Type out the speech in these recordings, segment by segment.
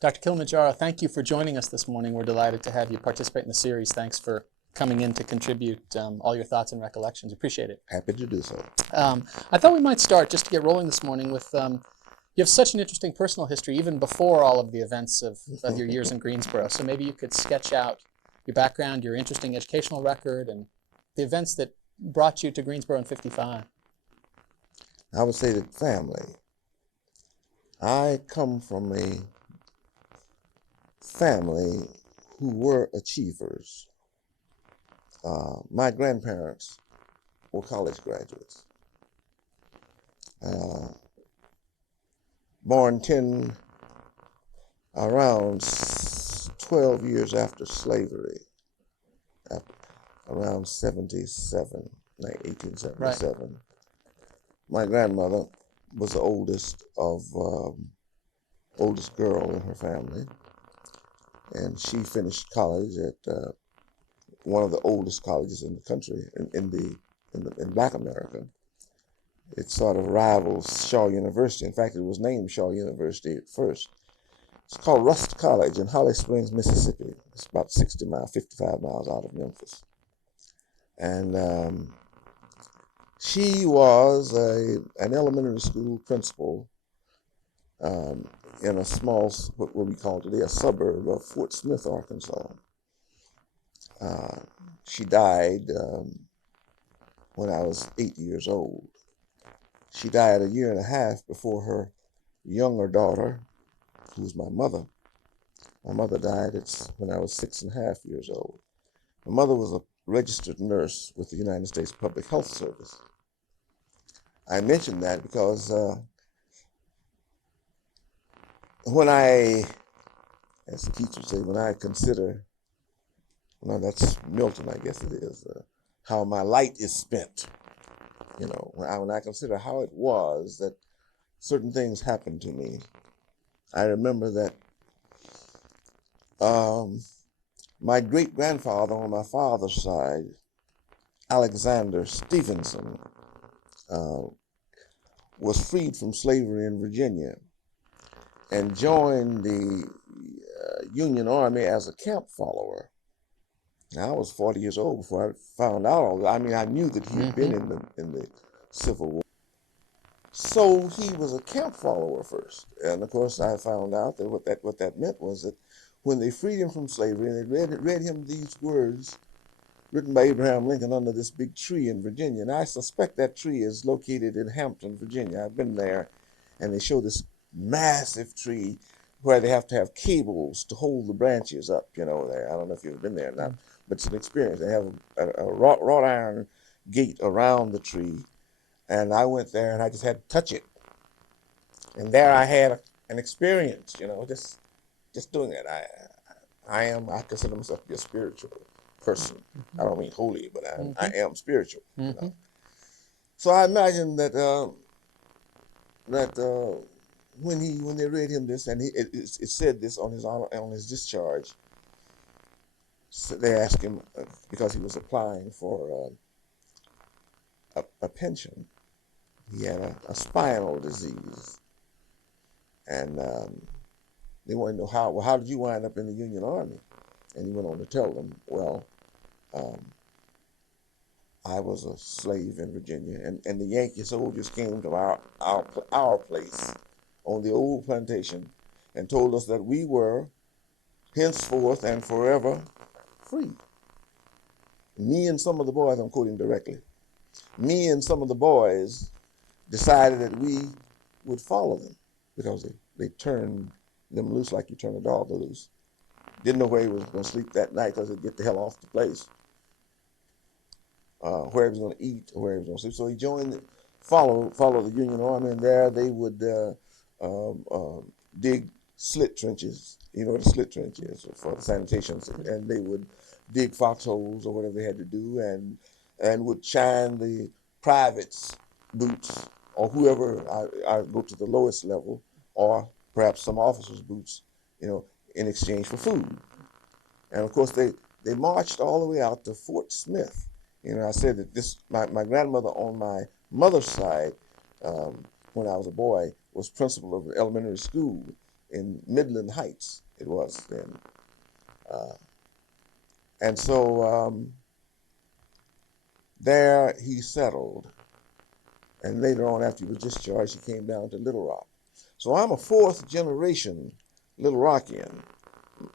Dr. Kilimanjaro, thank you for joining us this morning. We're delighted to have you participate in the series. Thanks for coming in to contribute all your thoughts and recollections. Appreciate it. Happy to do so. I thought we might start, just to get rolling this morning, with you have such an interesting personal history, even before all of the events of your years in Greensboro. So maybe you could sketch out your background, your interesting educational record, and the events that brought you to Greensboro in '55. I would say that family. I come from a family who were achievers. My grandparents were college graduates. Born around 12 years after slavery, around 77, like 1877. Right. My grandmother was the oldest girl in her family, and she finished college at one of the oldest colleges in the country, in Black America. It sort of rivals Shaw University. In fact, it was named Shaw University at first. It's called Rust College in Holly Springs, Mississippi. It's about 55 miles out of Memphis. And she was an elementary school principal in a small, what we call today, a suburb of Fort Smith, Arkansas. She died when I was 8 years old. She died a year and a half before her younger daughter, who's my mother. My mother died when I was 6.5 years old. My mother was a registered nurse with the United States Public Health Service. I mention that because as Keats would say, when I consider, well, that's Milton, I guess it is, how my light is spent. You know, when I consider how it was that certain things happened to me, I remember that my great-grandfather on my father's side, Alexander Stevenson, was freed from slavery in Virginia and joined the Union Army as a camp follower. Now, I was 40 years old before I found out all that. I mean, I knew that he had been in the Civil War. So he was a camp follower first. And of course, I found out that what that meant was that when they freed him from slavery, and they read him these words written by Abraham Lincoln under this big tree in Virginia. And I suspect that tree is located in Hampton, Virginia. I've been there, and they show this massive tree where they have to have cables to hold the branches up, there. I don't know if you've been there or not, but it's an experience. They have a wrought iron gate around the tree, and I went there, and I just had to touch it. And there I had an experience, just doing it. I consider myself to be a spiritual person. I don't mean holy, but I am spiritual. So I imagine that when they read him this, and it said this on his discharge, so they asked him because he was applying for a pension. He had a spinal disease, and they wanted to know how did you wind up in the Union Army? And he went on to tell them, well, I was a slave in Virginia, and the Yankee soldiers came to our place on the old plantation and told us that we were henceforth and forever free. Me and some of the boys, I'm quoting directly, me and some of the boys decided that we would follow them because they turned them loose like you turn a dog loose. Didn't know where he was going to sleep that night because he'd get the hell off the place. Where he was going to eat or where he was going to sleep. So he joined, follow the Union Army, and there they would dig slit trenches. You know what a slit trench is for the sanitation, and they would dig foxholes or whatever they had to do, and would shine the privates' boots or whoever. I go to the lowest level, or perhaps some officers' boots, in exchange for food. And of course, they marched all the way out to Fort Smith. I said that my grandmother on my mother's side, when I was a boy, was principal of the elementary school in Midland Heights, it was then. Uh, and so there he settled. And later on, after he was discharged, he came down to Little Rock. So I'm a fourth generation Little Rockian.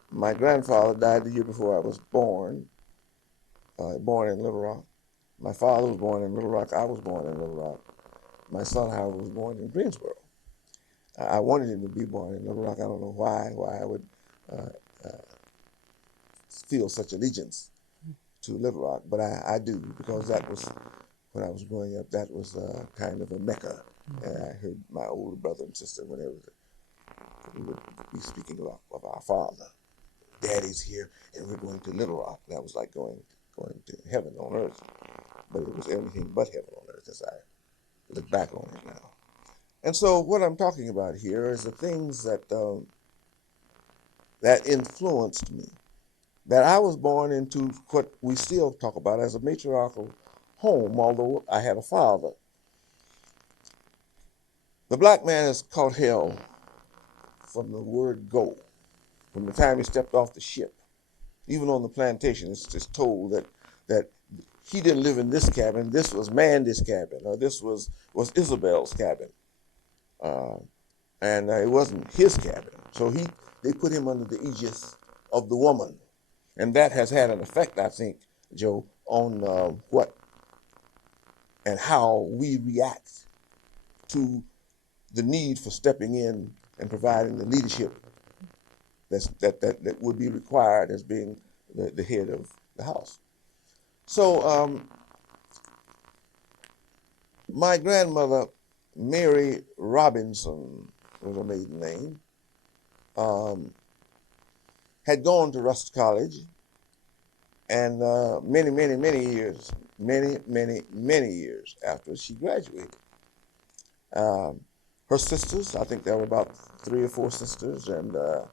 My grandfather died the year before I was born, born in Little Rock. My father was born in Little Rock. I was born in Little Rock. My son Howard was born in Greensboro. I wanted him to be born in Little Rock. I don't know why I would uh, uh, feel such allegiance to Little Rock, but I do, because that was, when I was growing up, that was kind of a mecca. And I heard my older brother and sister, whenever we would be speaking of our father. Daddy's here, and we're going to Little Rock. That was like going to heaven on earth, but it was anything but heaven on earth as I look back on it now. And so what I'm talking about here is the things that that influenced me. That I was born into what we still talk about as a matriarchal home, although I had a father. The black man has caught hell from the word go, from the time he stepped off the ship. Even on the plantation, it's just told that he didn't live in this cabin. This was Mandy's cabin, or this was Isabel's cabin, uh, and it wasn't his cabin. So they put him under the aegis of the woman, and that has had an effect, I think, Joe, on what and how we react to the need for stepping in and providing the leadership that would be required as being the head of the house. So my grandmother, Mary Robinson, was her maiden name, had gone to Rush College, and many years after she graduated. Her sisters, I think there were about 3 or 4 sisters, and a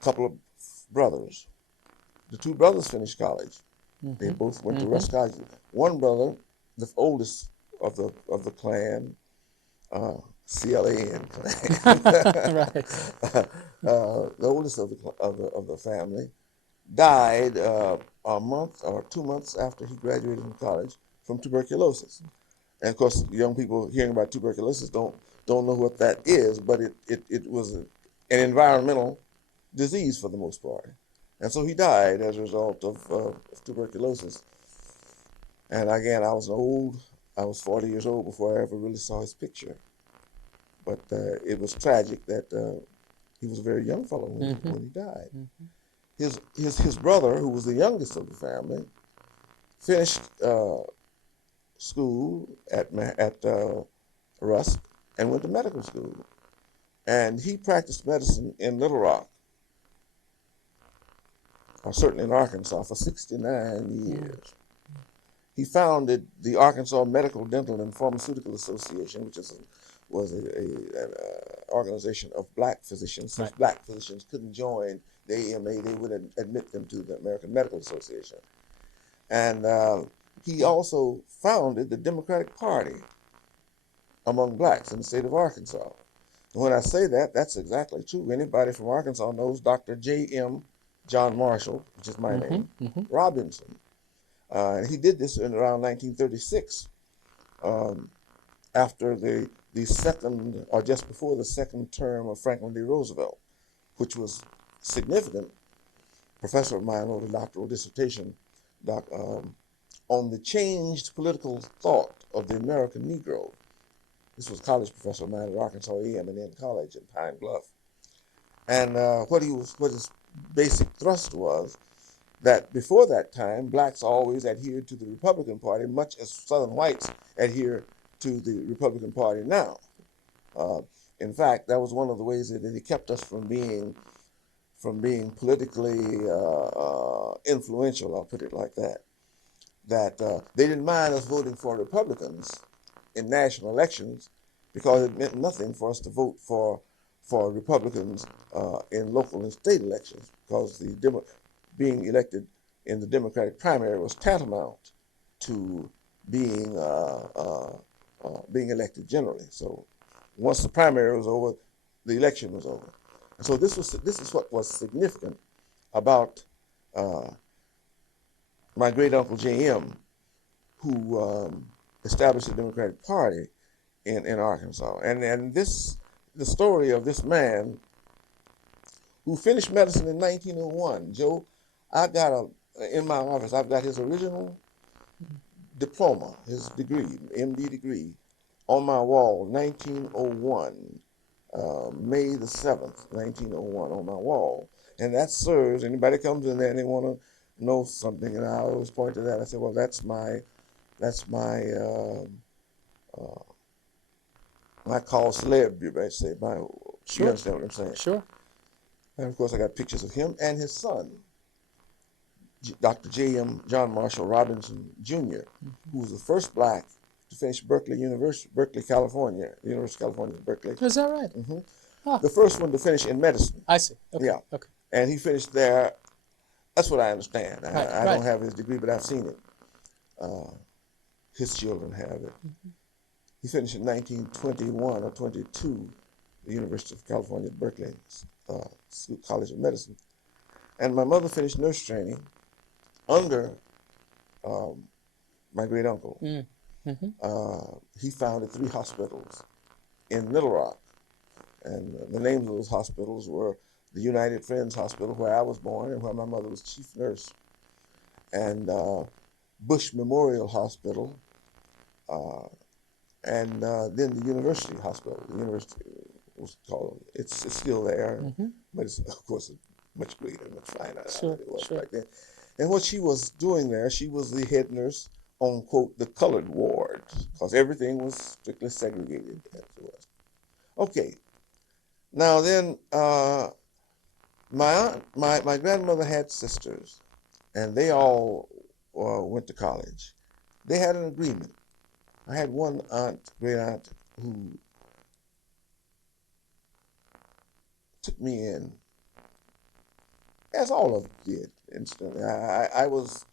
couple of brothers. The 2 brothers finished college. They both went to Rush College. One brother, the oldest of the clan, CLAN clan, Right. the oldest of the family, died a month or 2 months after he graduated from college from tuberculosis. And of course, young people hearing about tuberculosis don't know what that is, but it was an environmental disease for the most part. And so he died as a result of tuberculosis. And again, I was 40 years old before I ever really saw his picture. But it was tragic that he was a very young fellow when he died. His brother, who was the youngest of the family, finished school at Rusk and went to medical school. And he practiced medicine in Little Rock, or certainly in Arkansas, for 69 years. He founded the Arkansas Medical, Dental, and Pharmaceutical Association, which was an organization of black physicians. Since black physicians couldn't join the AMA, they would admit them to the American Medical Association. And he also founded the Democratic Party among blacks in the state of Arkansas. And when I say that, that's exactly true. Anybody from Arkansas knows Dr. J.M. John Marshall, which is my name, Robinson. And he did this in around 1936, after the second, or just before the second term of Franklin D. Roosevelt, which was significant. A professor of mine wrote a doctoral dissertation on the changed political thought of the American Negro. This was a college professor of mine at Arkansas A&M College in Pine Bluff. And what his basic thrust was that before that time, blacks always adhered to the Republican Party, much as Southern whites adhere to the Republican Party now. In fact, that was one of the ways that he kept us from being politically influential. I'll put it like that. That they didn't mind us voting for Republicans in national elections because it meant nothing for us to vote for Republicans in local and state elections, because being elected in the Democratic primary was tantamount to being elected generally. So once the primary was over, the election was over. And so this is what was significant about uh, my great uncle J.M., who established the Democratic Party in Arkansas. And the story of this man who finished medicine in 1901. Joe, I got in my office, I've got his original diploma, his degree, MD degree, on my wall, 1901, May the 7th, 1901, on my wall. And that serves, anybody comes in there and they want to know something, and I always point to that. I say, well, uh, my call celeb, you might say. You Sure. understand what I'm saying? Sure. And of course, I got pictures of him and his son, Dr. J.M. John Marshall Robinson Jr., who was the first black to finish Berkeley, California, University of California, Berkeley. Is that right? Hmm. Ah, The first one to finish in medicine. I see. Okay. Yeah. Okay. And he finished there. That's what I understand. Right. I Right. don't have his degree, but I've seen it. His children have it. He finished in 1921 or 22, the University of California, Berkeley College of Medicine. And my mother finished nurse training under my great uncle. He founded 3 hospitals in Little Rock. And the names of those hospitals were the United Friends Hospital, where I was born and where my mother was chief nurse, and Bush Memorial Hospital, and then the University Hospital. The university was called, it's still there, but it's, of course, much greater, much finer than it was back then. And what she was doing there, she was the head nurse on, quote, the colored ward, because everything was strictly segregated as it was. Okay. Now then, my grandmother had sisters, and they all went to college. They had an agreement. I had one great aunt, who took me in, as all of them did. Instantly, I was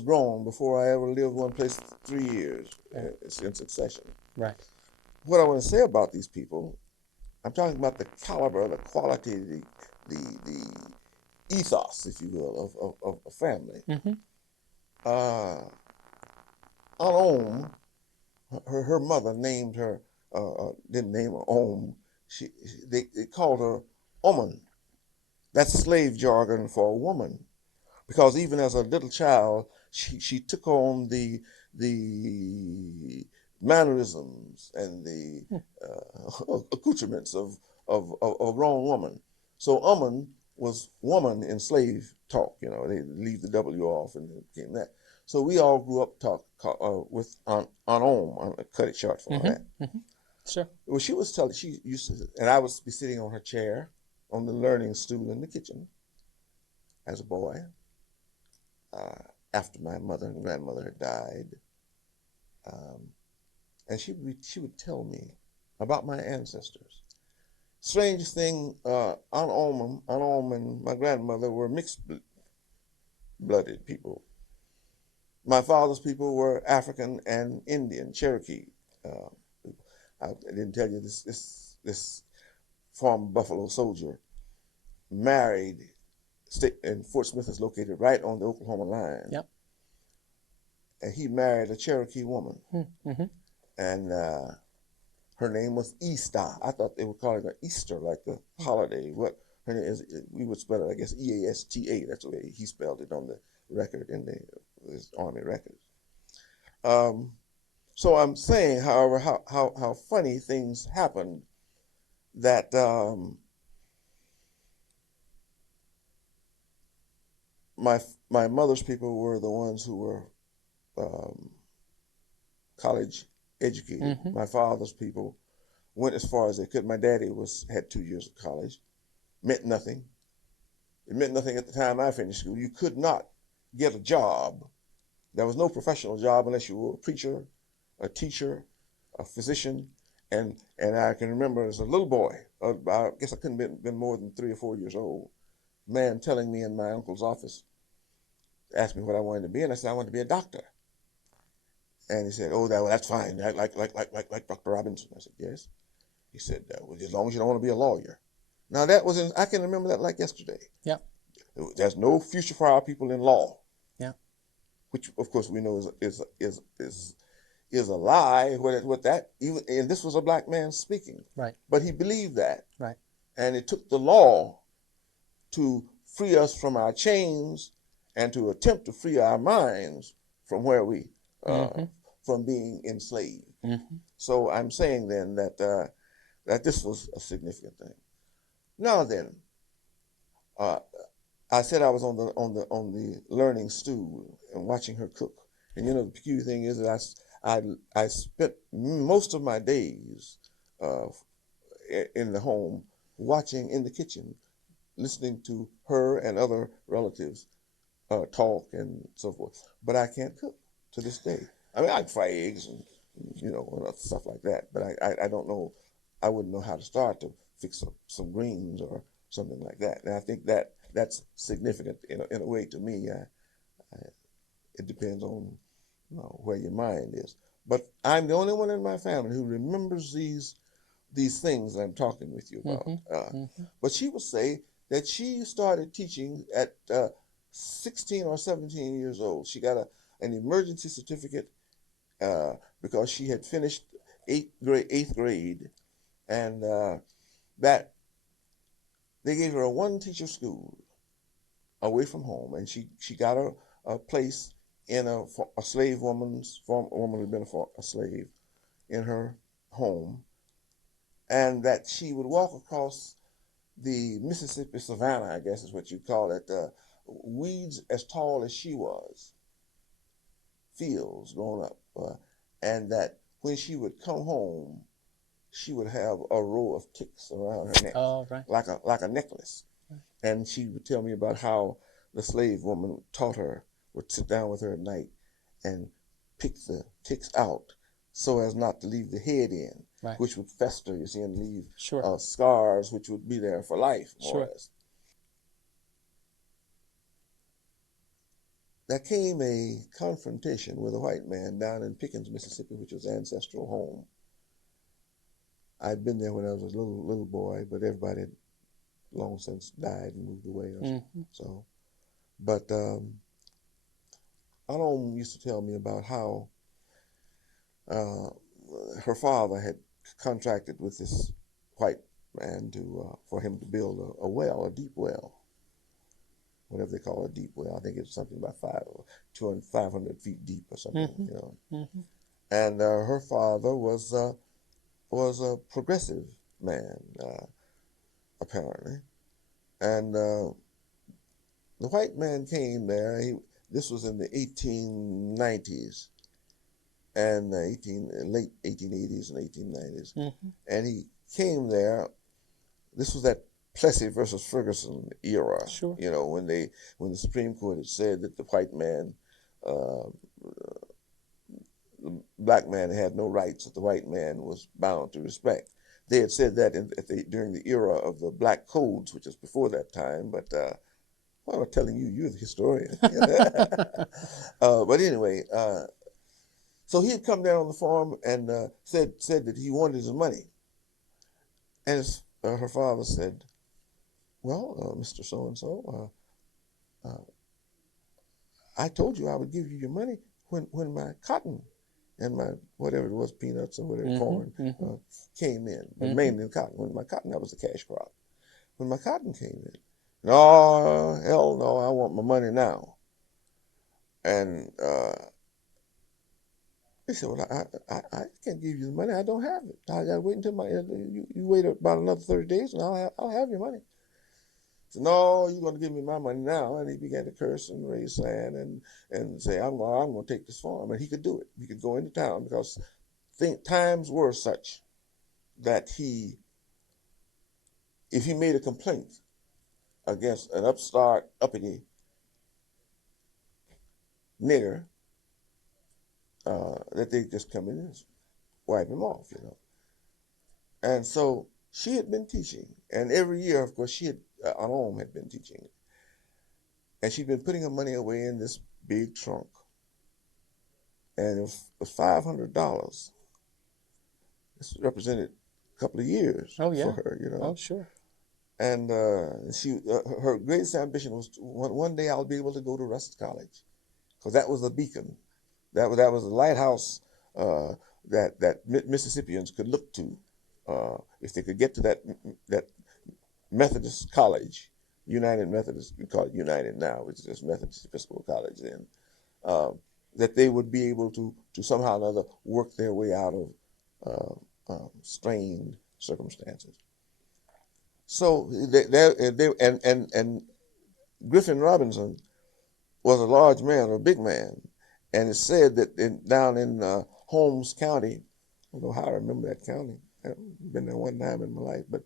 grown before I ever lived one place 3 years in succession. Right. What I want to say about these people, I'm talking about the caliber, the quality, the ethos, if you will, of a family. Aunt Ohm, her mother named her, didn't name her Ohm. They called her Oman. That's slave jargon for a woman, because even as a little child, she took on the mannerisms and the accoutrements of a grown woman. So Oman was woman in slave talk. They leave the W off and it became that. So we all grew up with Aunt Om. I cut it short for that. Sure. Well, she was telling, she used to, and I would be sitting on her chair on the learning stool in the kitchen as a boy, after my mother and grandmother had died. And she would tell me about my ancestors. Strangest thing, Aunt Om and my grandmother were mixed-blooded people. My father's people were African and Indian, Cherokee. I didn't tell you this former Buffalo soldier married, and Fort Smith is located right on the Oklahoma line. Yep. And he married a Cherokee woman. And her name was Easter. I thought they were calling her Easter, like the holiday. What her name is, we would spell it, I guess, Easta. That's the way he spelled it on the record, in his Army records. So I'm saying, however, how funny things happened, that my mother's people were the ones who were college educated. My father's people went as far as they could. My daddy had 2 years of college. Meant nothing. It meant nothing at the time I finished school. You could not get a job. There was no professional job unless you were a preacher, a teacher, a physician. And I can remember as a little boy, I guess I couldn't have been more than 3 or 4 years old, man telling me in my uncle's office, asked me what I wanted to be, and I said I wanted to be a doctor. And he said, "Oh, that's fine. Like Dr. Robinson." I said, "Yes." He said, well, as long as you don't want to be a lawyer. Now that was I can remember that like yesterday. Yeah. There's no future for our people in law. Yeah. Which of course we know is a lie. What that even, and this was a black man speaking. Right. But he believed that. Right. And it took the law to free us from our chains and to attempt to free our minds from where we Mm-hmm. from being enslaved. Mm-hmm. So I'm saying then that this was a significant thing. Now then, uh, I said I was on the learning stool and watching her cook. And you know the peculiar thing is that I spent most of my days uh, in the home watching in the kitchen, listening to her and other relatives talk and so forth. But I can't cook to this day. I mean, I can fry eggs and and stuff like that. But I don't know. I wouldn't know how to start to fix some greens or something like that. And I think that's significant in a way to me. It depends on where your mind is. But I'm the only one in my family who remembers these things that I'm talking with you about. Mm-hmm. Mm-hmm. But she would say that she started teaching at 16 or 17 years old. She got an emergency certificate uh, because she had finished eighth grade, and that they gave her a one teacher school away from home, and she got a place in a slave woman's a woman who had been a slave in her home, and that she would walk across the Mississippi Savannah, I guess is what you call it, weeds as tall as she was, fields growing up, and that when she would come home, she would have a row of ticks around her neck, Oh, right. like a necklace. And she would tell me about how the slave woman taught her, would sit down with her at night and pick the ticks out so as not to leave the head in, Right. which would fester, you see, and leave Sure. scars which would be there for life, more or Sure. less. There came a confrontation with a white man down in Pickens, Mississippi, which was ancestral home. I'd been there when I was a little boy, but everybody had long since died and moved away. Mm-hmm. So, but Aunt used to tell me about how uh, her father had contracted with this white man for him to build a well, a deep well, whatever they call a deep well. I think it's something about 500 feet deep or something, Mm-hmm. you know. Mm-hmm. And her father was a progressive man, apparently. And the white man came there. This was in the 1890s and late 1880s and 1890s. Mm-hmm. And he came there. This was that Plessy versus Ferguson era, Sure. when the Supreme Court had said that the white man, uh, the black man had no rights that the white man was bound to respect. They had said that during the era of the black codes, which is before that time. But well, I'm telling you, you're the historian. But anyway, so he had come down on the farm and said that he wanted his money, and her father said, "Well, Mr. So and so, I told you I would give you your money when my cotton and my whatever it was, peanuts or whatever, Mm-hmm. corn, Mm-hmm. came in, but Mm-hmm. mainly cotton. When my cotton, that was the cash crop. When my cotton came in, no, hell no, I want my money now." And he said, "Well, I can't give you the money. I don't have it. I got to wait until you wait about another 30 days, and I'll have your money." So, "No, you're going to give me my money now." And he began to curse and raise sand and say, I'm going to take this farm. And he could do it. He could go into town because times were such that if he made a complaint against an upstart, uppity nigger, that they just come in and wipe him off. And so she had been teaching. And every year, of course, Aunt Om had been teaching. And she'd been putting her money away in this big trunk. And it was $500. This represented couple of years Oh, yeah. for her, you know. Oh, sure. And her greatest ambition was one day I'll be able to go to Russell College, because that was a beacon, that was a lighthouse that Mississippians could look to if they could get to that Methodist college, United Methodist, we call it United now, which is just Methodist Episcopal College then, uh, that they would be able to somehow or another work their way out of strained circumstances. So and Griffin Robinson was a large man, a big man, and it's said that down in Holmes County, I don't know how I remember that county. I've been there one time in my life, but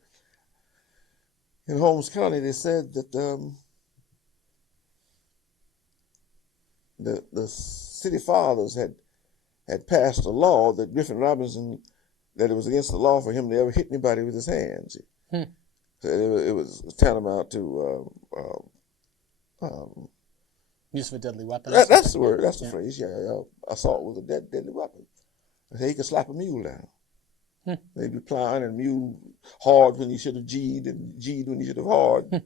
in Holmes County, they said that the city fathers had passed a law that Griffin Robinson, that it was against the law for him to ever hit anybody with his hands. Hmm. So it was tantamount to Use of a deadly weapon. Or that's the something. word. That's the phrase. Yeah, assault with a deadly weapon. They he could slap a mule down. They'd be plowing and mule hard when he should have G'd, and G'd when he should have hard.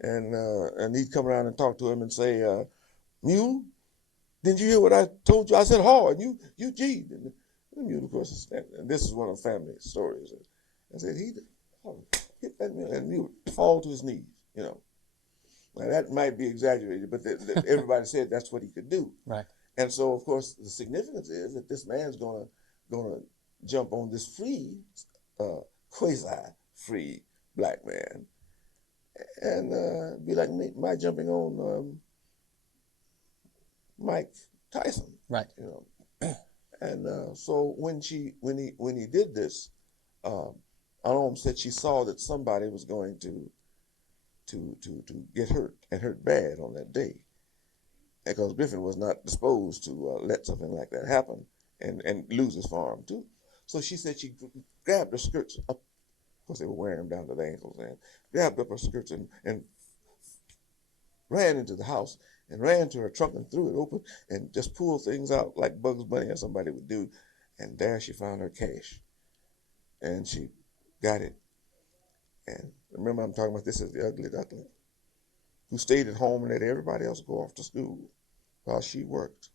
And he'd come around and talk to him and say, "Mule, didn't you hear what I told you? I said hard. You G'd." And the mule, of course, and this is one of the family stories. I said he hit that mule, and the mule fall to his knees. You know, now that might be exaggerated, but everybody said that's what he could do. Right. And so, of course, the significance is that this man's gonna jump on this free, quasi-free black man, and be like my jumping on Mike Tyson. Right. You know. And so when he did this, Alom said she saw that somebody was going to get hurt, and hurt bad on that day, because Griffin was not disposed to let something like that happen and lose his farm too. So she said she grabbed her skirts up, of course they were wearing them down to the ankles, and grabbed up her skirts and ran into the house and ran to her trunk and threw it open and just pulled things out like Bugs Bunny or somebody would do. And there she found her cash, and she got it. And remember, I'm talking about this as the ugly duckling, who stayed at home and let everybody else go off to school while she worked.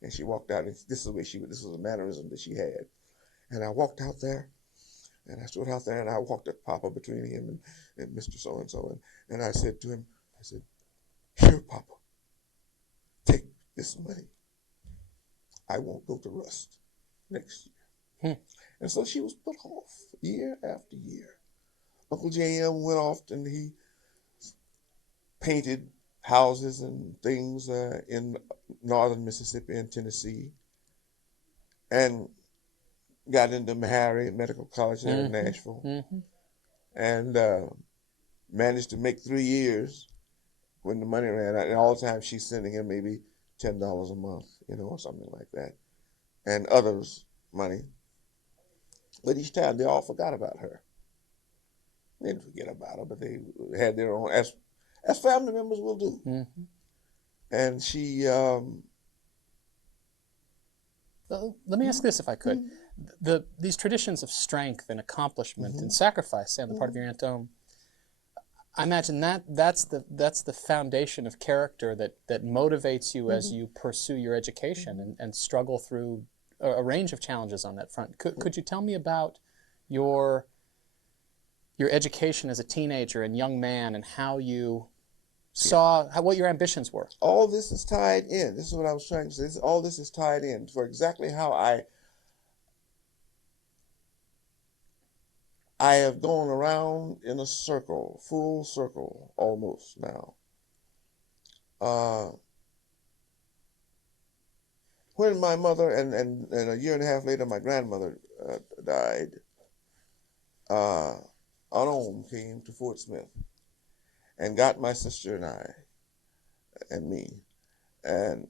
And she walked out, and this is the way this was a mannerism that she had. And I walked out there, and I stood out there, and I walked at Papa between him and Mr. So-and-so, and I said to him, I said, "Here, Papa, take this money. I won't go to Rust next year." And so she was put off year after year. Uncle J.M. went off, and he painted houses and things in northern Mississippi and Tennessee, and got into Meharry Medical College there in Nashville, and managed to make 3 years when the money ran out. And all the time she's sending him maybe $10 a month, you know, or something like that, and others money. But each time they all forgot about her. They didn't forget about her, but they had their own, as family members will do. And she. Let me ask this, if I could. These traditions of strength and accomplishment and sacrifice on the part of your Aunt Ome, I imagine that's the foundation of character that motivates you as you pursue your education and struggle through a range of challenges on that front. Could you tell me about your education as a teenager and young man, and how you saw what your ambitions were? All this is tied in. This is what I was trying to say. All this is tied in for exactly how I have gone around in a circle, full circle almost now. When my mother and a year and a half later my grandmother died, Aunt came to Fort Smith and got my sister and I and me, and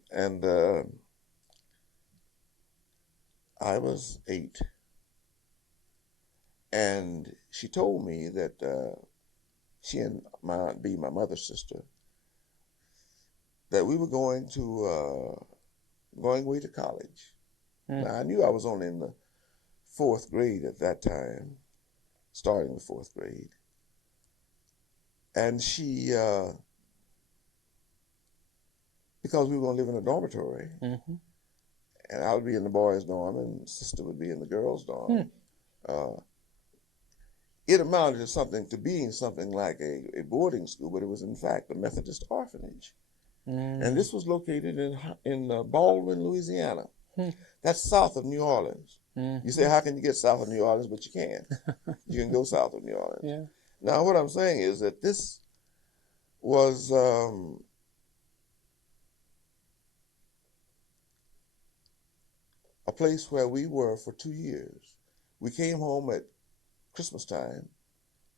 I was 8, and she told me that she and my Aunt B, my mother's sister, that we were going away to college. Now I knew I was only in the 4th grade at that time, starting the fourth grade. And she, because we were going to live in a dormitory, Mm-hmm. and I would be in the boys' dorm, and sister would be in the girls' dorm. Uh, it amounted to being something like a boarding school, but it was in fact a Methodist orphanage. And this was located in Baldwin, Louisiana. That's south of New Orleans. Mm-hmm. You say, how can you get south of New Orleans? But you can. You can go south of New Orleans. Yeah. Now, what I'm saying is that this was a place where we were for 2 years. We came home at Christmas time,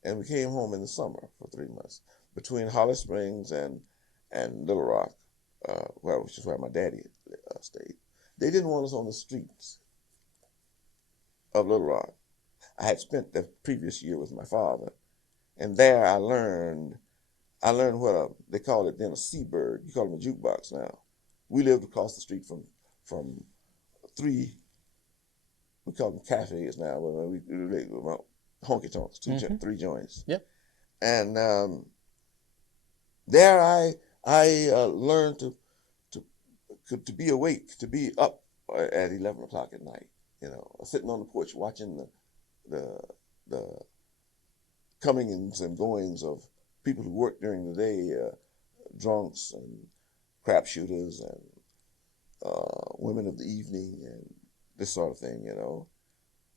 and we came home in the summer for 3 months between Holly Springs and Little Rock, which is where my daddy stayed. They didn't want us on the streets of Little Rock. I had spent the previous year with my father, and there I learned what they called it then a seabird. You call them a jukebox now. We lived across the street from three, we call them cafes now, but we honky tonks, three joints. Yep. And there I learned to be awake, to be up at 11 o'clock at night. Sitting on the porch watching the comings and goings of people who work during the day, drunks and crap shooters and women of the evening and this sort of thing.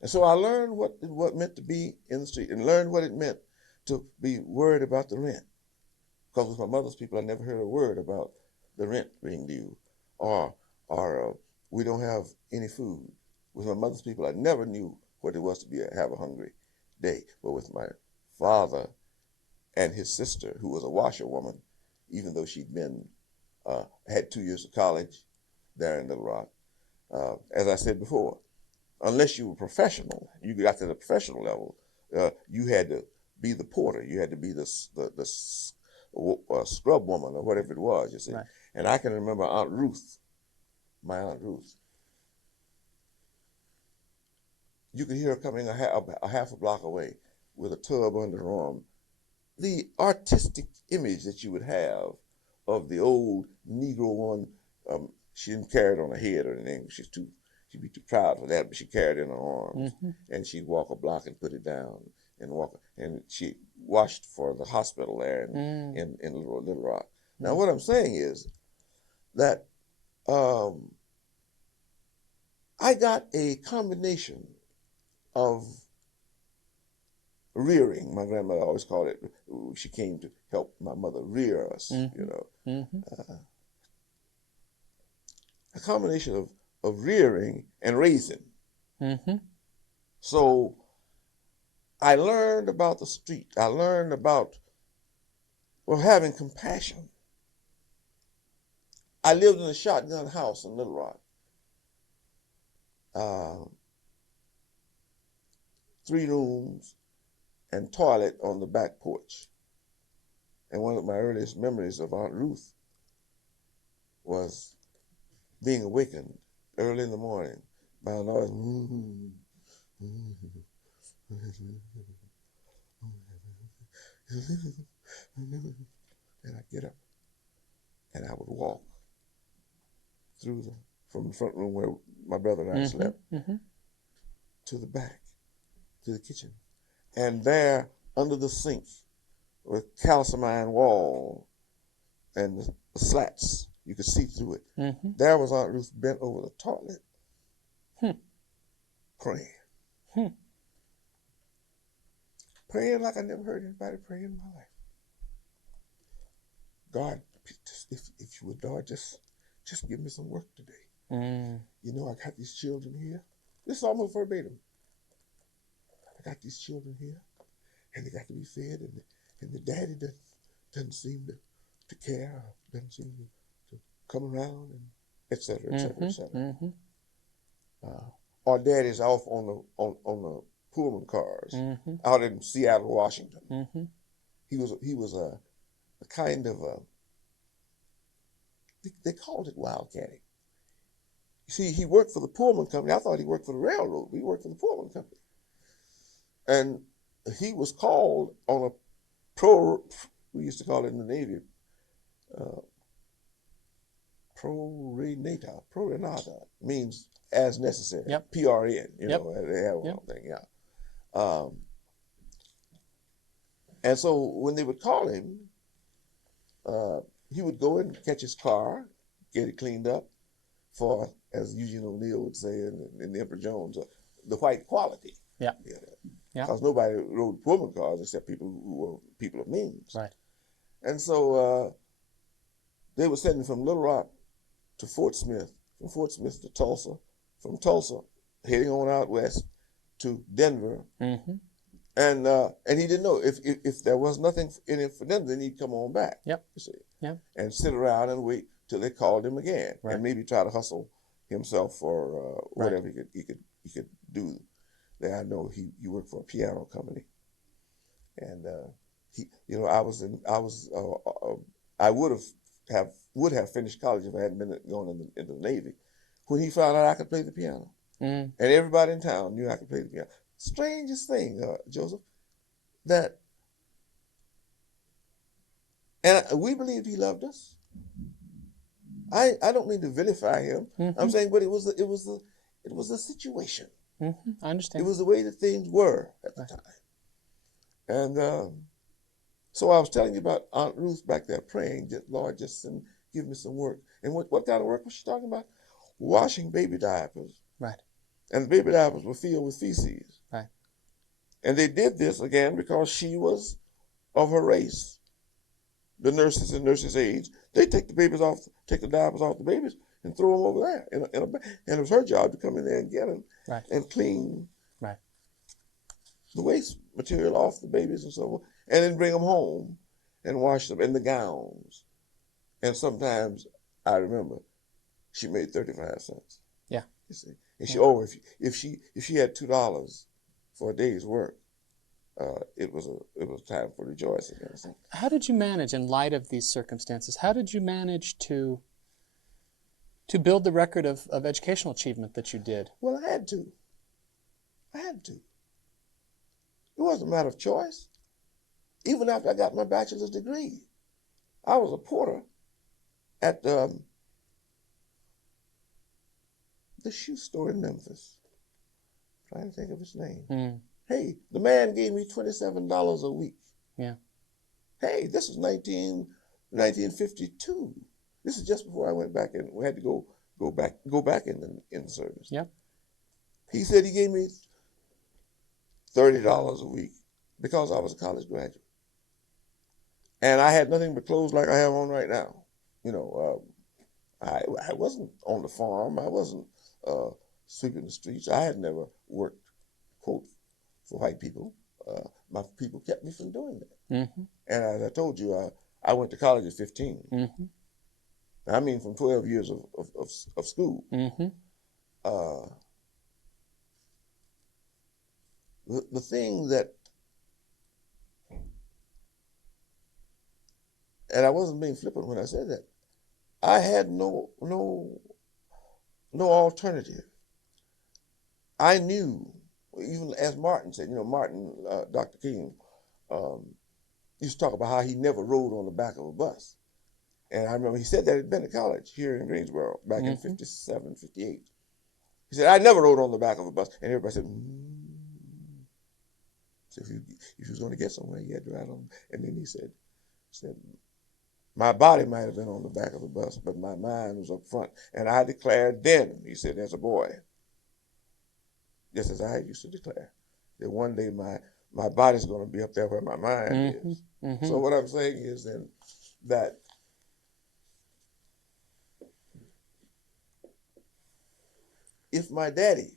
And so I learned what it meant to be in the street and learned what it meant to be worried about the rent. Because with my mother's people, I never heard a word about the rent being due or we don't have any food. With my mother's people, I never knew what it was to have a hungry day. But with my father and his sister, who was a washerwoman, even though she'd had 2 years of college there in Little Rock, as I said before, unless you were professional, you got to the professional level, you had to be the porter, you had to be the scrub woman or whatever it was, you see. Right. And I can remember my Aunt Ruth. You could hear her coming a half a block away with a tub under her arm. The artistic image that you would have of the old Negro one, she didn't carry it on her head or anything. She'd be too proud for that, but she carried it in her arms. Mm-hmm. And she'd walk a block and put it down and walk. And she washed for the hospital there in Little Rock. Now, what I'm saying is that I got a combination of rearing. My grandmother always called it, she came to help my mother rear us, a combination of rearing and raising. So I learned about the street. I learned about having compassion. I lived in a shotgun house in Little Rock. 3 rooms and toilet on the back porch. And one of my earliest memories of Aunt Ruth was being awakened early in the morning by a noise. And I'd get up and I would walk from the front room where my brother and I slept to the back, to the kitchen. And there, under the sink, with calcium wall and the slats, you could see through it. There was Aunt Ruth bent over the toilet, praying. Praying like I never heard anybody pray in my life. God, if you would, Lord, just give me some work today. I got these children here. This is almost verbatim. I got these children here, and they got to be fed, and the daddy doesn't seem to care, doesn't seem to come around, and et cetera, et cetera, et cetera. Our daddy's off on the Pullman cars out in Seattle, Washington. He was a kind of they called it wildcatting. You see, he worked for the Pullman company. I thought he worked for the railroad. He worked for the Pullman company. And he was called on a pro, we used to call it in the Navy, uh, prorenata means as necessary. Yep. PRN, Yep. they have Yep. one thing, yeah. Um, and so when they would call him, uh, he would go and catch his car, get it cleaned up for, as Eugene O'Neill would say in the Emperor Jones, the white quality. Yeah. Yeah. Because nobody rode Pullman cars except people who were people of means. Right. And so they would send him from Little Rock to Fort Smith, from Fort Smith to Tulsa, from Tulsa heading on out west to Denver. Mm-hmm. And he didn't know if there was nothing in it for them, then he'd come on back. Yep. You see. Yep. And sit around and wait till they called him again, Right. and maybe try to hustle himself for Right. whatever he could do. There, I know he worked for a piano company, and I would have finished college if I hadn't been going into the Navy. When he found out I could play the piano, Mm. and everybody in town knew I could play the piano. Strangest thing, Joseph, that, and we believed he loved us. I don't mean to vilify him. Mm-hmm. I'm saying, but it was the situation. Mm-hmm. I understand. It was the way that things were at the time. And so I was telling you about Aunt Ruth back there praying, Lord, just give me some work. And what kind of work was she talking about? Washing baby diapers. Right. And the baby diapers were filled with feces. Right. And they did this again because she was of her race. The nurses and nurses' aides, they take the diapers off the babies and throw them over there in a bag. And it was her job to come in there and get them. Right. And clean Right. the waste material off the babies and so forth, and then bring them home and wash them in the gowns. And sometimes, I remember, she made 35 cents. Yeah. You see, and if she had $2 for a day's work, it was a time for rejoicing. You know? How did you manage, in light of these circumstances, how did you manage to build the record of educational achievement that you did? Well, I had to. It wasn't a matter of choice. Even after I got my bachelor's degree, I was a porter at the shoe store in Memphis. I'm trying to think of his name. Mm. Hey, the man gave me $27 a week. Yeah. Hey, this was 1952. This is just before I went back and we had to go back in the service. Yep. He said he gave me $30 a week because I was a college graduate. And I had nothing but clothes like I have on right now. I wasn't on the farm. I wasn't sweeping the streets. I had never worked, quote, for white people. My people kept me from doing that. Mm-hmm. And as I told you, I went to college at 15. Mm-hmm. I mean, from 12 years of school. Mm-hmm. The thing that, and I wasn't being flippant when I said that, I had no alternative. I knew, even as Martin said, Dr. King, used to talk about how he never rode on the back of a bus. And I remember he said that at Bennett College here in Greensboro back in 57, 58. He said, I never rode on the back of a bus. And everybody said, So if you was going to get somewhere, you had to ride on. And then he said, my body might have been on the back of the bus, but my mind was up front. And I declared then, he said, as a boy, just as I used to declare, that one day my body's going to be up there where my mind is. Mm-hmm. So what I'm saying is then that if my daddy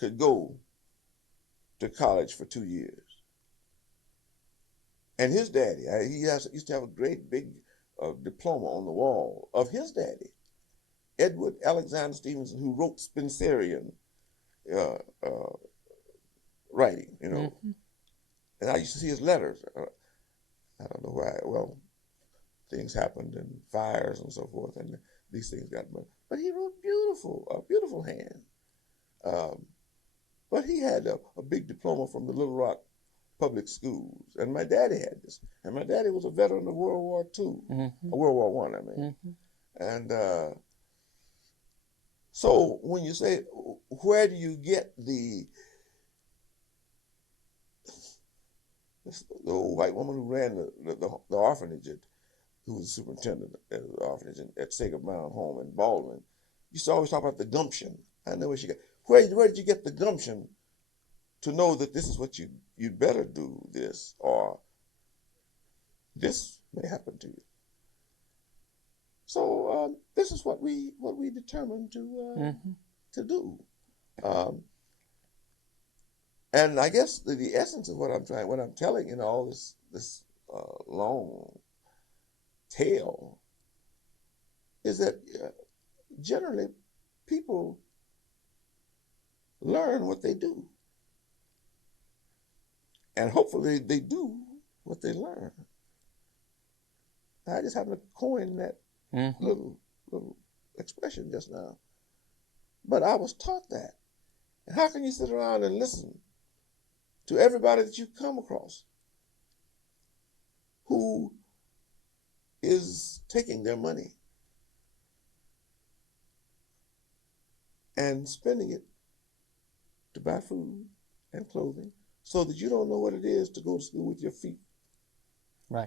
could go to college for 2 years, and his daddy, he used to have a great big diploma on the wall of his daddy, Edward Alexander Stevenson, who wrote Spencerian writing, Mm-hmm. And I used to see his letters. I don't know why. Well, things happened and fires and so forth, and these things got murdered. But he wrote a beautiful hand. But he had a big diploma from the Little Rock public schools, and my daddy had this. And my daddy was a veteran of World War II, World War One, I mean. And so when you say, where do you get the old white woman who ran the orphanage, who was superintendent at the orphanage at Sacred Mound Home in Baldwin, used to always talk about the gumption. I know where she got. Where did you get the gumption to know that this is what you'd better do this, or this may happen to you? So this is what we determined to do. And I guess the essence of what I'm telling in all this long tale is that generally people learn what they do, and hopefully they do what they learn. I just happened to coin that little expression just now, but I was taught that. And how can you sit around and listen to everybody that you come across who is taking their money and spending it to buy food and clothing, so that you don't know what it is to go to school with your feet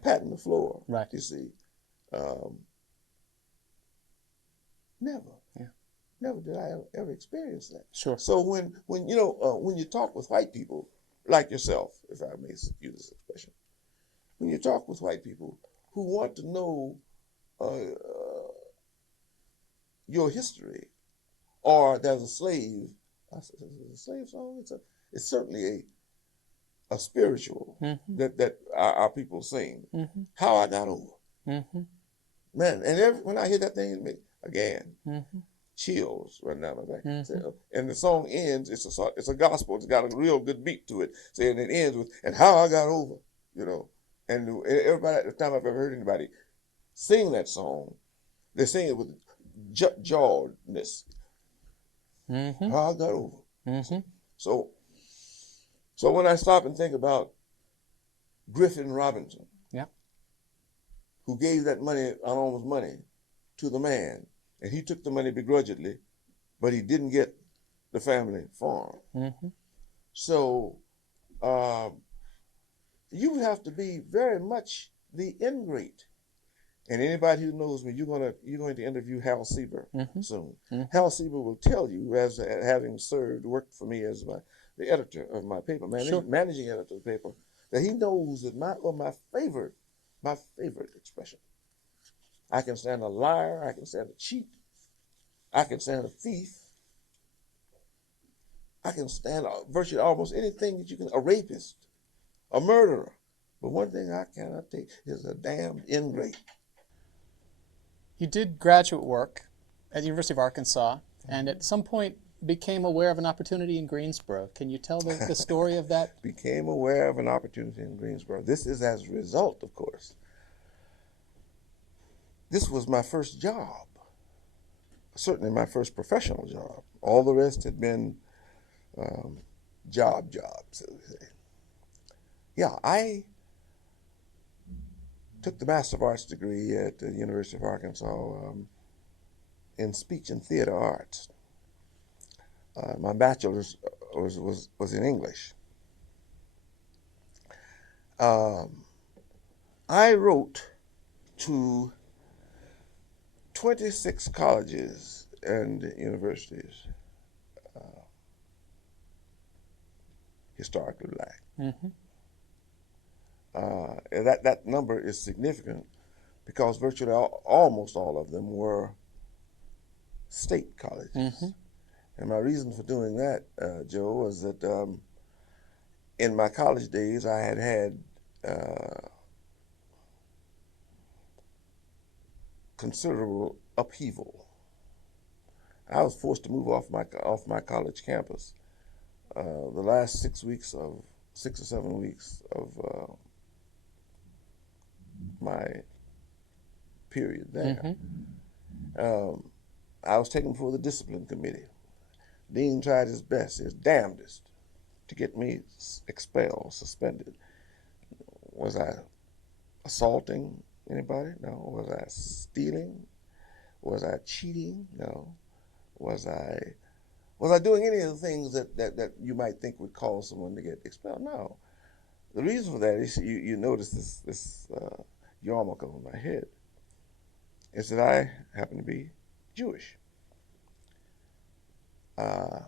patting the floor? You see, never did I ever experience that. Sure. So when you talk with white people like yourself, if I may use this expression, when you talk with white people who want to know your history, or there's a slave, a slave song. It's certainly a spiritual that our people sing. How I Got Over. Man, and when I hear that thing, it makes again chills right now. And the song ends. It's a gospel. It's got a real good beat to it. And it ends with "and how I got over." And everybody, at the time I've ever heard anybody sing that song, they sing it with jawedness. How I got over. So when I stop and think about Griffin Robinson, who gave that money, anonymous money, to the man, and he took the money begrudgingly, but he didn't get the family farm. So you would have to be very much the ingrate. And anybody who knows me, you're going to interview Hal Sieber soon. Hal Sieber will tell you, as having worked for me as the editor of my paper, managing editor of the paper, that he knows that my favorite expression. I can stand a liar, I can stand a cheat, I can stand a thief, I can stand virtually almost anything that you can, a rapist, a murderer. But one thing I cannot take is a damned ingrate. You did graduate work at the University of Arkansas, and at some point became aware of an opportunity in Greensboro. Can you tell the story of that? Became aware of an opportunity in Greensboro. This is as a result, of course. This was my first job, certainly my first professional job. All the rest had been jobs, so to say. Yeah, I took the Master of Arts degree at the University of Arkansas in speech and theater arts. My bachelor's was in English. I wrote to 26 colleges and universities, historically black. And that number is significant because virtually almost all of them were state colleges. And my reason for doing that, Joe, was that in my college days I had considerable upheaval. I was forced to move off my college campus. The last 6 or 7 weeks of my period there, I was taken before the discipline committee. Dean tried his best, his damnedest, to get me expelled, suspended. Was I assaulting anybody? No. Was I stealing? Was I cheating? No. Was I was I doing any of the things that you might think would cause someone to get expelled? No. The reason for that is you notice this yarmulke on my head is that I happen to be Jewish. Uh,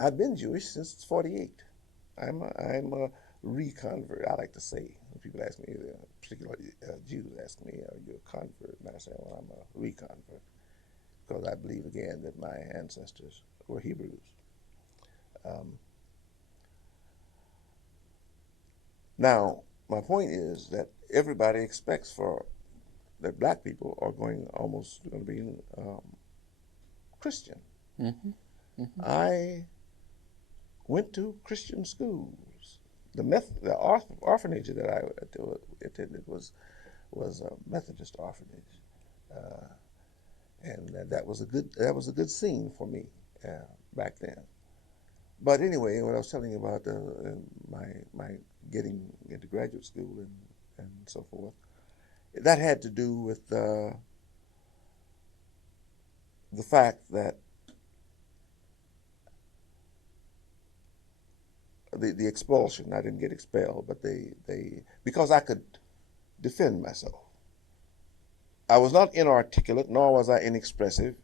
I've been Jewish since '48. I'm a reconvert. I like to say when people ask me, particularly Jews ask me, "Are you a convert?" And I say, "Well, I'm a reconvert because I believe again that my ancestors were Hebrews." Um, Now, my point is that everybody expects for that black people are almost going to be Christian. Mm-hmm. Mm-hmm. I went to Christian schools. The orphanage that I attended was a Methodist orphanage, uh, and that was a good scene for me back then. But anyway, what I was telling you about my getting into graduate school and so forth, that had to do with the fact that the expulsion. I didn't get expelled, but they because I could defend myself. I was not inarticulate, nor was I inexpressive.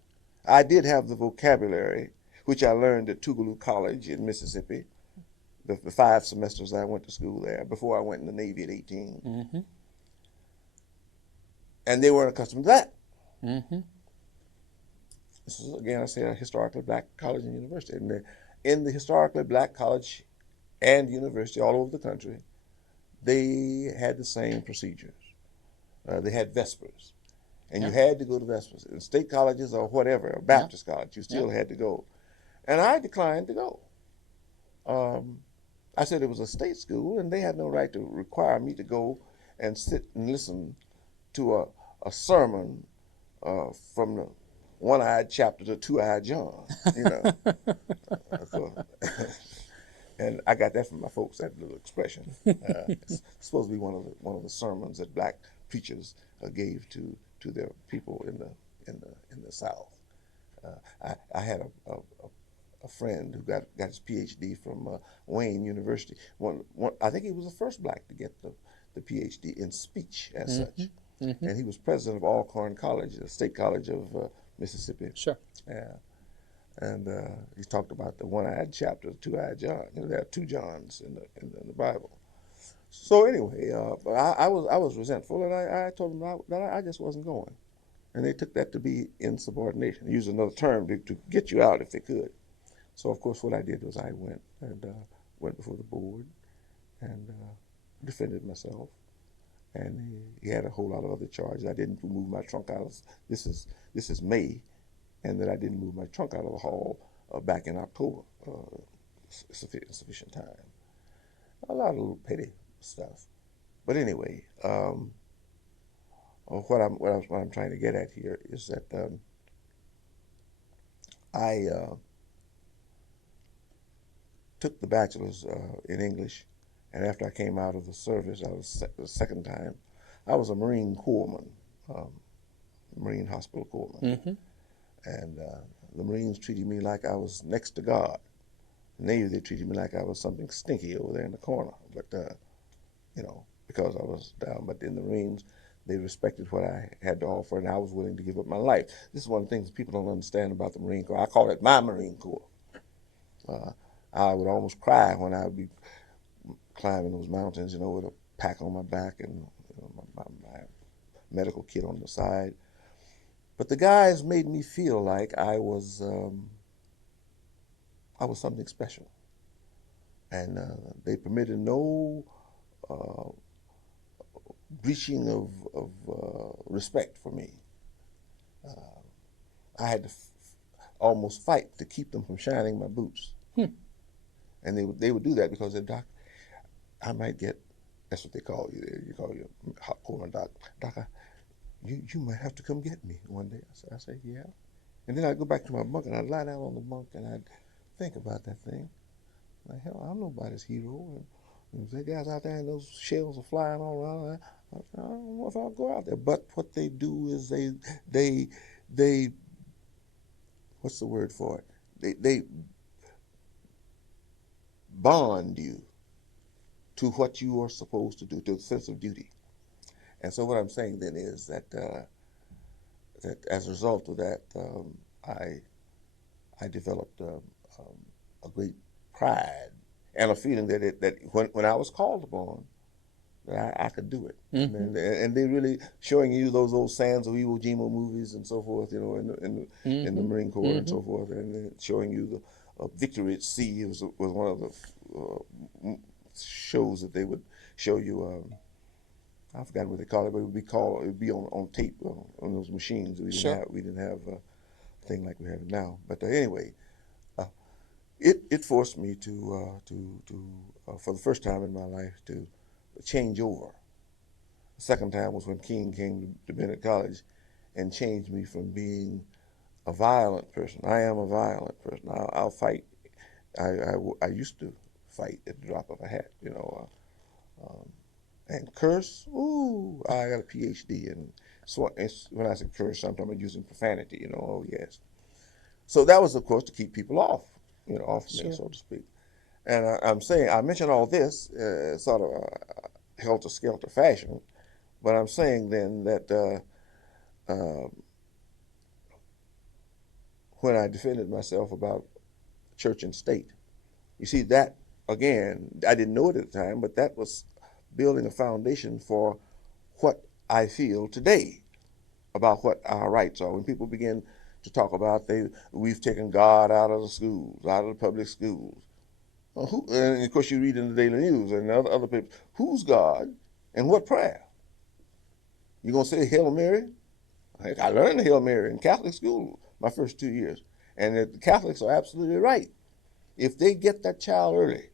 I did have the vocabulary, which I learned at Tougaloo College in Mississippi, the 5 semesters I went to school there before I went in the Navy at 18. Mm-hmm. And they weren't accustomed to that. Mm-hmm. This is, again, I say a historically black college and university. And in the historically black college and university all over the country, they had the same procedures. They had Vespers, and you Yeah. had to go to Vespers. In state colleges or whatever, or Yeah. Baptist college, you Yeah. still had to go. And I declined to go. Um, I said it was a state school, and they had no right to require me to go and sit and listen to a sermon from the one-eyed chapter to two-eyed John, you know. So, and I got that from my folks. That little expression. It's supposed to be one of the sermons that black preachers gave to their people in the South. I had a friend who got his PhD from Wayne University. I think he was the first black to get the PhD in speech as Mm-hmm. such, Mm-hmm. and he was president of Alcorn College, the state college of Mississippi. Sure. Yeah. And he talked about the one-eyed chapter, the two-eyed John. You know, there are two Johns in the Bible. So anyway, I was resentful, and I told them that I just wasn't going, and they took that to be insubordination. Use another term to get you out if they could. So of course, what I did was I went before the board and defended myself, and he had a whole lot of other charges. I didn't move my trunk out of this is May, and that I didn't move my trunk out of the hall back in October, sufficient time. A lot of little petty stuff. But anyway, what I'm trying to get at here is that I took the bachelor's in English, and after I came out of the service, I was the second time, I was a Marine corpsman, um, Marine hospital corpsman, Mm-hmm. and the Marines treated me like I was next to God. The Navy, they treated me like I was something stinky over there in the corner, but because I was down. But in the Marines, they respected what I had to offer, and I was willing to give up my life. This is one of the things people don't understand about the Marine Corps. I call it my Marine Corps. Uh, I would almost cry when I would be climbing those mountains, with a pack on my back and my medical kit on the side. But the guys made me feel like I was something special, and they permitted no uh, breaching of respect for me. I had to almost fight to keep them from shining my boots, Hmm. and they would do that because doc, I might get. That's what they call you. You call you Corpsman doc. Doc, you might have to come get me one day. I say yeah, and then I'd go back to my bunk and I'd lie down on the bunk and I'd think about that thing. Like, hell, I'm nobody's hero. And if the guys out there and those shells are flying all around, I don't know if I'll go out there. But what they do is they, they, what's the word for it? They bond you to what you are supposed to do, to a sense of duty. And so what I'm saying then is that as a result of that, I I developed a great pride and a feeling that when I was called upon, that I could do it. Mm-hmm. And they really showing you those old Sands of Iwo Jima movies and so forth, you know, in the Mm-hmm. Marine Corps and Mm-hmm. so forth, and then showing you the Victory at Sea was one of the shows that they would show you. I forgot what they call it, but it would be on tape on those machines. Sure. We didn't have a thing like we have now. But anyway, uh, it forced me to for the first time in my life to change over. The second time was when King came to Bennett College and changed me from being a violent person. I am a violent person. I'll fight. I used to fight at the drop of a hat, you know, and curse. Ooh, I got a PhD in. So when I say curse, I'm talking about using profanity. You know, oh yes. So that was, of course, to keep people off, you know, off me, Sure. so to speak. And I'm saying I mentioned all this sort of helter skelter fashion, but I'm saying then that when I defended myself about church and state, you see that again, I didn't know it at the time, but that was building a foundation for what I feel today about what our rights are. When people begin to talk about we've taken God out of the schools, out of the public schools. And of course, you read in the Daily News and other papers, who's God and what prayer? You gonna say Hail Mary? I learned the Hail Mary in Catholic school my first 2 years, and the Catholics are absolutely right. If they get that child early,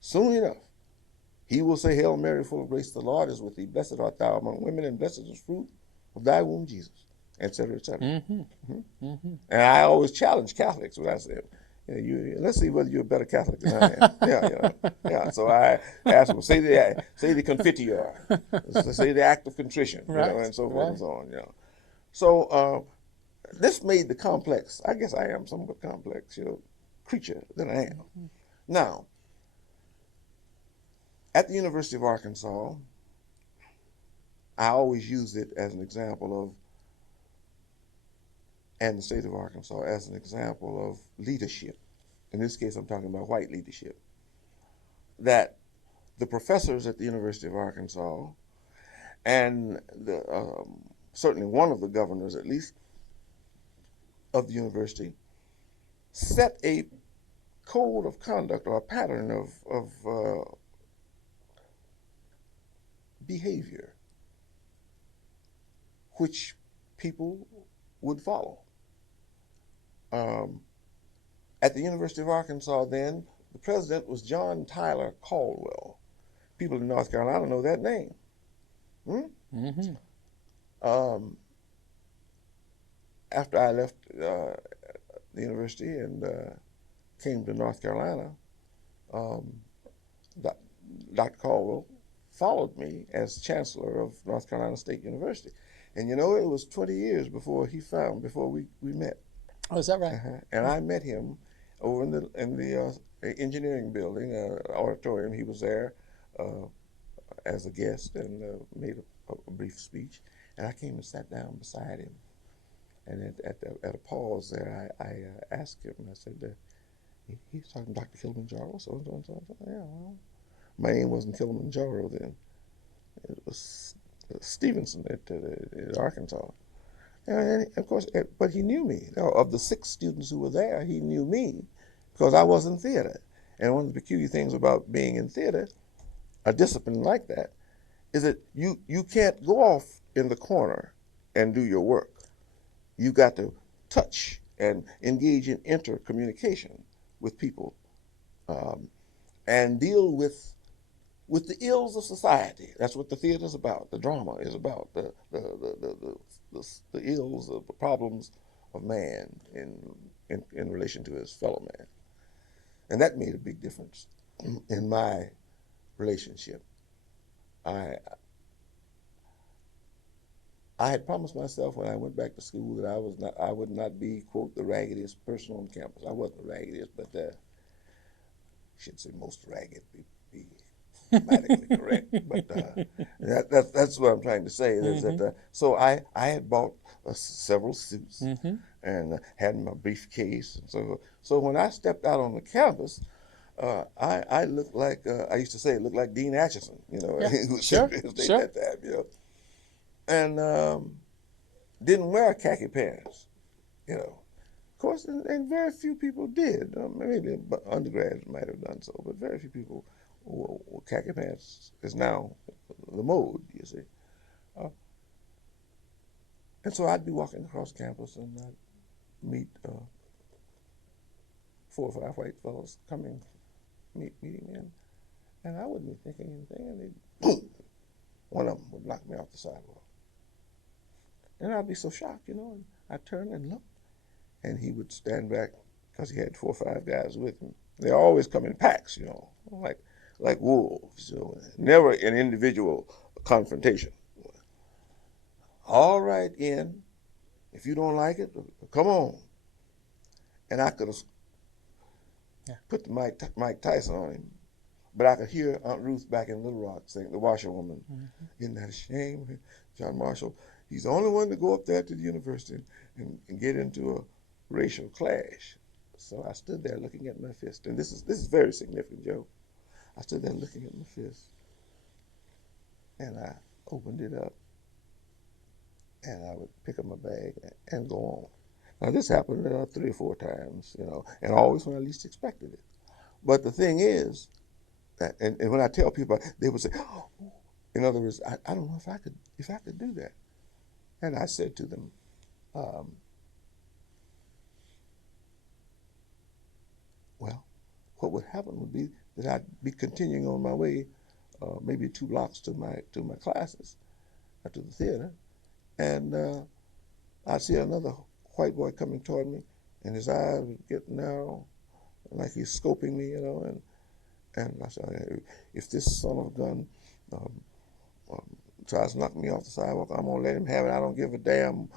soon enough, he will say, Hail Mary, full of grace, the Lord is with thee. Blessed art thou among women, and blessed is the fruit of thy womb, Jesus, etc., etc. Mm-hmm. Mm-hmm. Mm-hmm. And I always challenge Catholics when I say, let's see whether you're a better Catholic than I am. Yeah. So I ask them, say the Confiteor, say the act of contrition, Right. and so forth and Right. so on. So this made the complex. I guess I am somewhat complex, creature than I am. Mm-hmm. Now, at the University of Arkansas, I always use it as an example of, and the state of Arkansas as an example of leadership. In this case, I'm talking about white leadership. That the professors at the University of Arkansas and certainly one of the governors, at least, of the university, set a code of conduct or a pattern of behavior which people would follow. Um, at the University of Arkansas, then, the president was John Tyler Caldwell. People in North Carolina know that name. Hmm? Mm-hmm. Um, After I left the university and came to North Carolina, um, Dr. Caldwell followed me as chancellor of North Carolina State University. And it was 20 years before we met. Oh, is that right? And I met him over in the engineering building, auditorium. He was there uh, as a guest and made a brief speech. And I came and sat down beside him. And at a pause there, I asked him, I said, he's talking Dr. Kilimanjaro, so and so and so. Yeah, well, my name wasn't Kilimanjaro then. It was Stevenson at Arkansas. And of course, but he knew me. Of the 6 students who were there, he knew me because I was in theater. And one of the peculiar things about being in theater, a discipline like that, is that you can't go off in the corner and do your work. You got to touch and engage in intercommunication with people um, and deal with the ills of society. That's what the theater is about. The drama is about the ills of the problems of man in relation to his fellow man. And that made a big difference in my relationship. I I had promised myself when I went back to school that I would not be, quote, the raggediest person on campus. I wasn't the raggediest, but I should say most ragged, be grammatically correct. But that's what I'm trying to say. Is that so I had bought several suits Mm-hmm. and had my briefcase, and so when I stepped out on the campus, I looked like I used to say it looked like Dean Acheson, Yeah. who was Sure. Secretary of State Sure. at that time, and didn't wear khaki pants, Of course, and very few people did. Maybe undergrads might have done so, but very few people wore khaki pants is now the mode, you see. Uh, and so I'd be walking across campus and I'd meet 4 or 5 white fellows coming, meeting me, and I wouldn't be thinking anything, and they'd, boom, one of them would knock me off the sidewalk. And I'd be so shocked, and I'd turn and look, and he would stand back because he had 4 or 5 guys with him. They always come in packs, like wolves. Never an individual confrontation. All right, in. If you don't like it, come on. And I could have Yeah. put the Mike Tyson on him, but I could hear Aunt Ruth back in Little Rock saying, the washerwoman, isn't that a shame? John Marshall, he's the only one to go up there to the university and get into a racial clash. So I stood there looking at my fist, and this is very significant, Joe. I stood there looking at my fist, and I opened it up, and I would pick up my bag and go on. Now this happened 3 or 4 times, and always when I least expected it. But the thing is, that, and when I tell people, they would say, oh, in other words, I don't know if I could do that. And I said to them, um, well, what would happen would be that I'd be continuing on my way, maybe 2 blocks to my classes, to the theater, and I'd see another white boy coming toward me, and his eyes would get narrow, like he's scoping me, and I said, if this son of a gun um, tries to knock me off the sidewalk, I'm gonna let him have it. I don't give a damn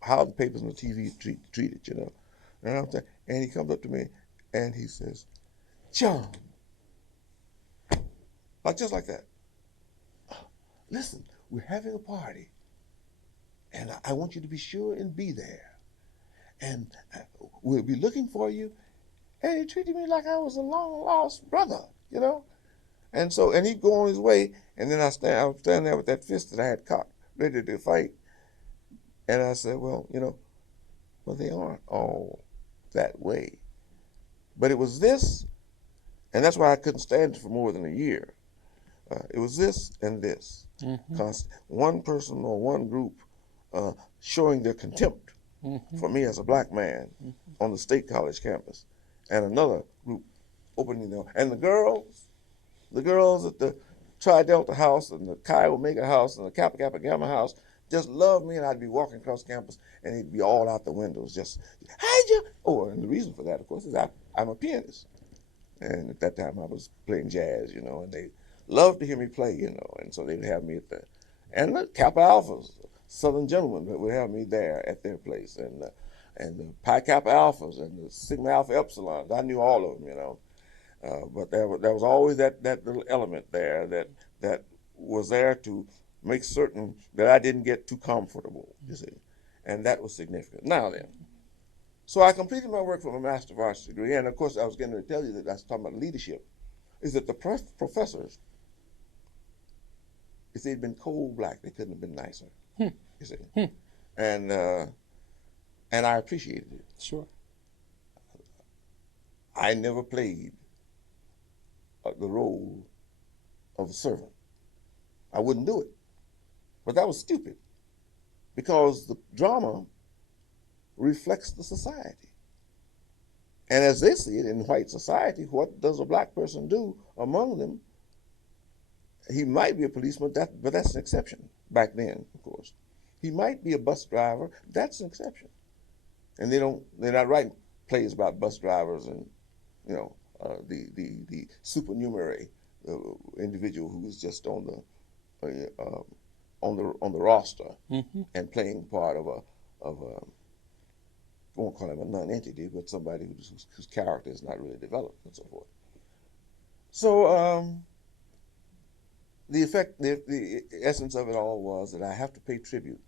how the papers and the TV treat it. And he comes up to me and he says, John, just like that. Listen, we're having a party, and I want you to be sure and be there. And we'll be looking for you. And he treated me like I was a long lost brother. And he'd go on his way, and then I was standing there with that fist that I had cocked, ready to fight. And I said, well, they aren't all that way. But it was this, and that's why I couldn't stand it for more than a year. It was this and this. One person or one group showing their contempt for me as a black man on the state college campus, and another group opening their, and the girls at the Tri Delta house and the Chi Omega house and the Kappa Kappa Gamma house just loved me, and I'd be walking across campus and it'd be all out the windows, just, hey, Joe. Oh, and the reason for that, of course, is I'm a pianist. And at that time I was playing jazz, and they loved to hear me play, and so they'd have me and the Kappa Alphas, Southern gentlemen, would have me there at their place, and the Pi Kappa Alphas and the Sigma Alpha Epsilons. I knew all of them. But there was always that little element there that was there to make certain that I didn't get too comfortable, you see, and that was significant. Now then, so I completed my work for my Master of Arts degree, and of course I was getting to tell you that I was talking about leadership, is that the professors, if they'd been cold black, they couldn't have been nicer, you see, and I appreciated it. Sure. I never played the role of a servant. I wouldn't do it. But that was stupid, because the drama reflects the society. And as they see it in white society, what does a black person do among them? He might be a policeman, but that's an exception back then, of course. He might be a bus driver, that's an exception. And they're not writing plays about bus drivers and, the supernumerary individual who was just on the roster Mm-hmm. and playing part of a I won't call him a non-entity, but somebody whose character is not really developed and so forth. So the essence of it all was that I have to pay tribute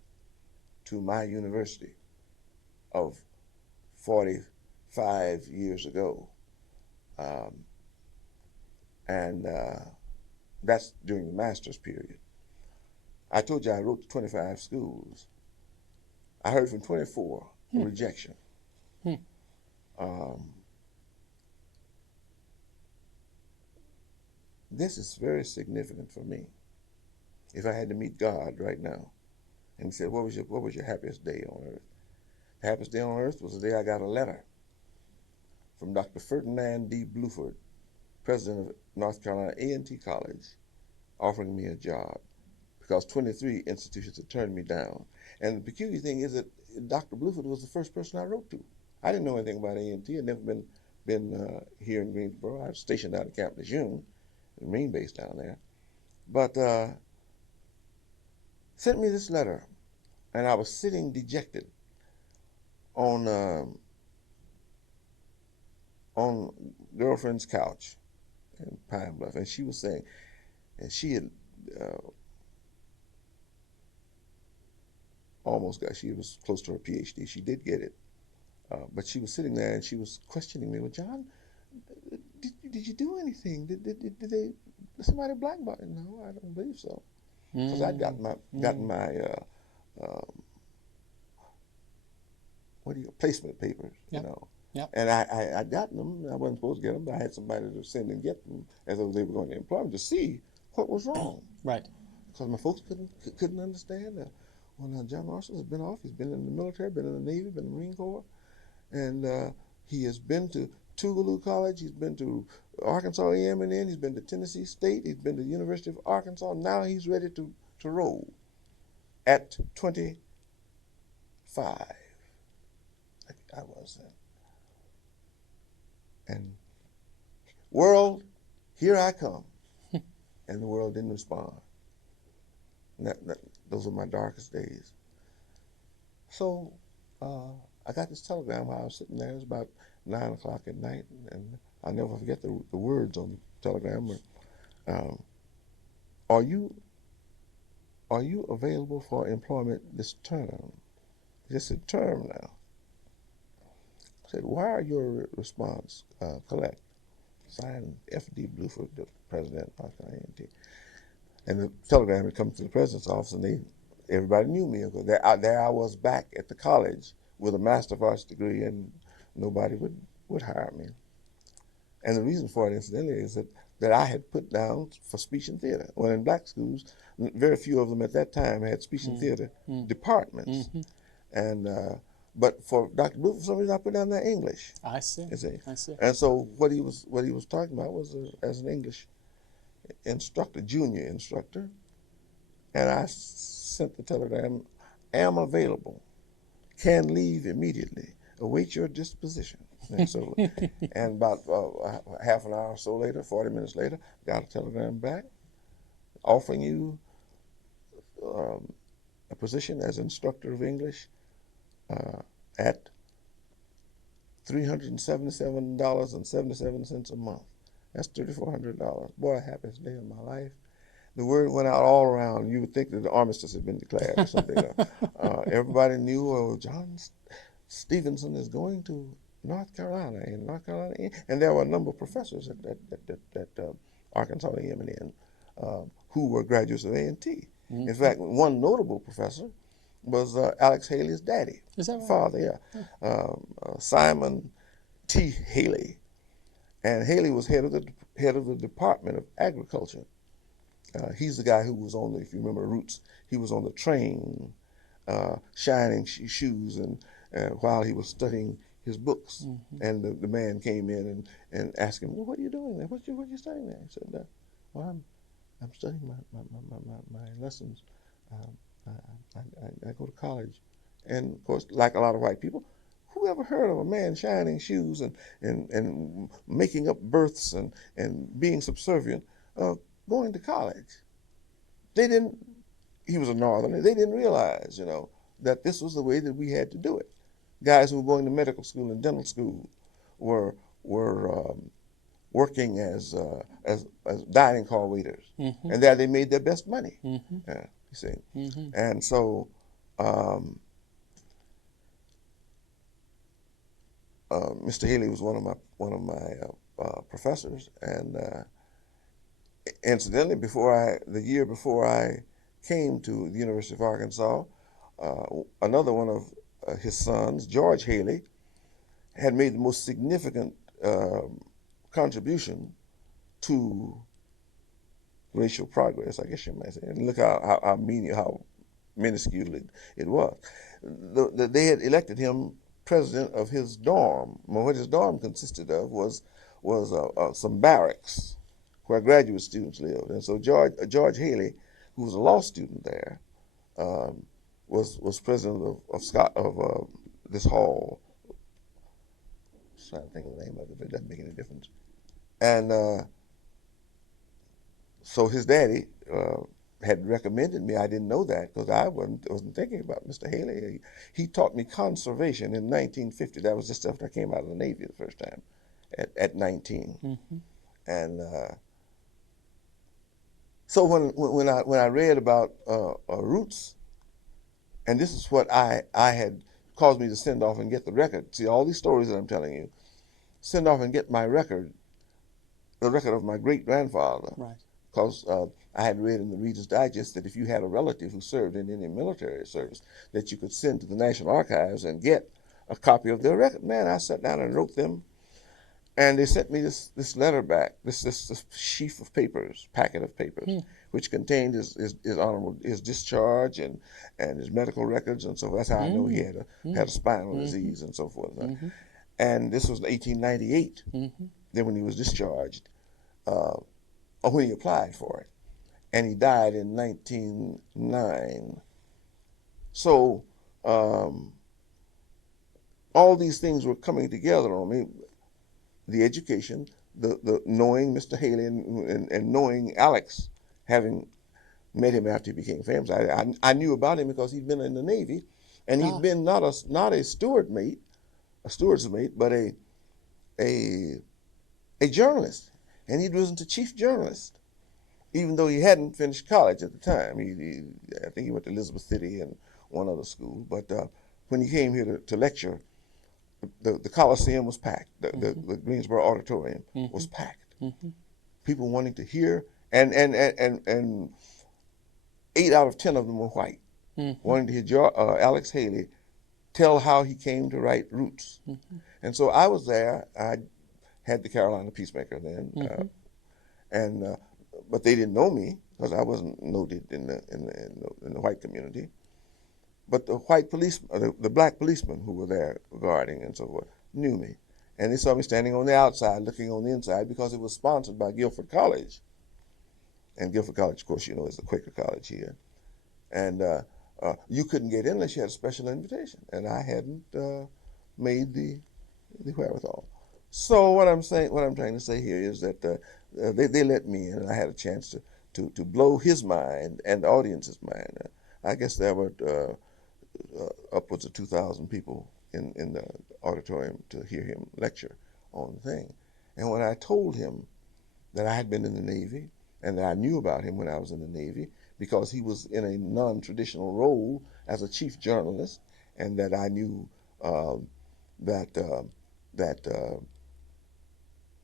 to my university of 45 years ago, um, and that's during the master's period. I told you I wrote to 25 schools. I heard from 24 Hmm. rejection. Hmm. Um, this is very significant for me. If I had to meet God right now and he said, what was your happiest day on earth? The happiest day on earth was the day I got a letter from Dr. Ferdinand D. Bluford, president of North Carolina A&T College, offering me a job because 23 institutions had turned me down. And the peculiar thing is that Dr. Bluford was the first person I wrote to. I didn't know anything about A&T. I'd never been here in Greensboro. I was stationed out at Camp Lejeune, the Marine base down there. But sent me this letter, and I was sitting dejected on girlfriend's couch in Pine Bluff, and she was saying, and she had uh, she was close to her PhD. She did get it, but she was sitting there and she was questioning me. Well, John, did you do anything? Did somebody blackball? No, I don't believe so, because I'd gotten my placement papers, Yep. Yep. and I'd gotten them. I wasn't supposed to get them, but I had somebody to send and get them as though they were going to employ them to see what was wrong. Right. Because my folks couldn't understand. Well, now John Marshall has been off. He's been in the military, been in the Navy, been in the Marine Corps, and he has been to Tougaloo College. He's been to Arkansas A&M. He's been to Tennessee State. He's been to the University of Arkansas. Now he's ready to roll at 25. I was then. And world, here I come. And the world didn't respond. Those were my darkest days. So I got this telegram while I was sitting there. It was about 9 o'clock at night, and I'll never forget the words on the telegram. Um, are you available for employment this term? Just a term now. I said, why are your response collect? Signed F.D. Bluford, the president of North Carolina A&T. And the telegram had come to the president's office, and everybody knew me. There I was back at the college with a Master of Arts degree, and nobody would hire me. And the reason for it, incidentally, is that I had put down for speech and theater. Well, in black schools, very few of them at that time had speech and theater departments. Mm-hmm. And but for Dr. Blue, for some reason, I put down there English. I see. You see. I see. And so what he was talking about was as an English instructor, junior instructor, and I sent the telegram, am available, can leave immediately, await your disposition. And so, and about half an hour or so later, 40 minutes later, got a telegram back offering you a position as instructor of English at $377.77 a month. That's $3,400. Boy, happiest day of my life. The word went out all around. You would think that the armistice had been declared or something. Everybody knew John Stevenson is going to North Carolina, and there were a number of professors at Arkansas A&M who were graduates of A&T. In fact, one notable professor was Alex Haley's daddy. Is that right? Father, yeah. Simon T. Haley. And Haley was head of the Department of Agriculture. He's the guy who was on if you remember Roots, he was on the train, shining shoes, and while he was studying his books. And the man came in and asked him, well, what are you doing there? What you studying there? He said, well, I'm studying my lessons. I go to college. And of course, like a lot of white people, Who ever heard of a man shining shoes and making up berths and being subservient, uh, going to college? They didn't. He was a northerner. They didn't realize, that this was the way that we had to do it. Guys who were going to medical school and dental school were working as dining car waiters, Mm-hmm. and there they made their best money. Mm-hmm. Yeah, you see, Mm-hmm. and so Mr. Haley was one of my professors, and incidentally, the year before I came to the University of Arkansas, uh, another one of his sons, George Haley, had made the most significant contribution to racial progress, I guess you might say. And look how minuscule it was. They had elected him president of his dorm. Well, what his dorm consisted of was some barracks where graduate students lived. And so George Haley, who was a law student there, um, was president of Scott of this hall. I'm trying to think of the name of it, but it doesn't make any difference. And so his daddy had recommended me. I didn't know that because I wasn't thinking about Mr. Haley. He taught me conservation in 1950. That was just after I came out of the Navy the first time, at 19. Mm-hmm. And so when I read about roots, and this is what I had caused me to send off and get the record. See, all these stories that I'm telling you, send off and get my record, the record of my great grandfather. Right. Because I had read in the Reader's Digest that if you had a relative who served in any military service, that you could send to the National Archives and get a copy of their record. Man, I sat down and wrote them, and they sent me this letter back, this sheaf of papers, packet of papers, which contained his discharge and his medical records and so forth. That's how I know he had a spinal disease and so forth. Mm-hmm. And this was 1898. Mm-hmm. Then when he was discharged, or when he applied for it, and he died in 1909. So all these things were coming together on me: the education, the knowing Mr. Haley, and knowing Alex, having met him after he became famous. I knew about him because he'd been in the Navy, and he'd been not a steward's mate, but a journalist, and he was the chief journalist, even though he hadn't finished college at the time. I think he went to Elizabeth City and one other school. But when he came here to lecture, the Coliseum was packed. The Greensboro Auditorium was packed. Mm-hmm. People wanting to hear, and 8 out of 10 of them were white, wanting to hear Alex Haley tell how he came to write Roots. And so I was there. I had the Carolina Peacemaker then, and but they didn't know me because I wasn't noted in the white community. But the white policemen, the black policemen who were there guarding and so forth, knew me, and they saw me standing on the outside, looking on the inside, because it was sponsored by Guilford College. And Guilford College, of course, is the Quaker college here, and you couldn't get in unless you had a special invitation, and I hadn't made the wherewithal. So what I'm trying to say here is that they let me in, and I had a chance to blow his mind and the audience's mind. I guess there were upwards of 2,000 people in the auditorium to hear him lecture on the thing. And when I told him that I had been in the Navy and that I knew about him when I was in the Navy, because he was in a non-traditional role as a chief journalist, and that I knew that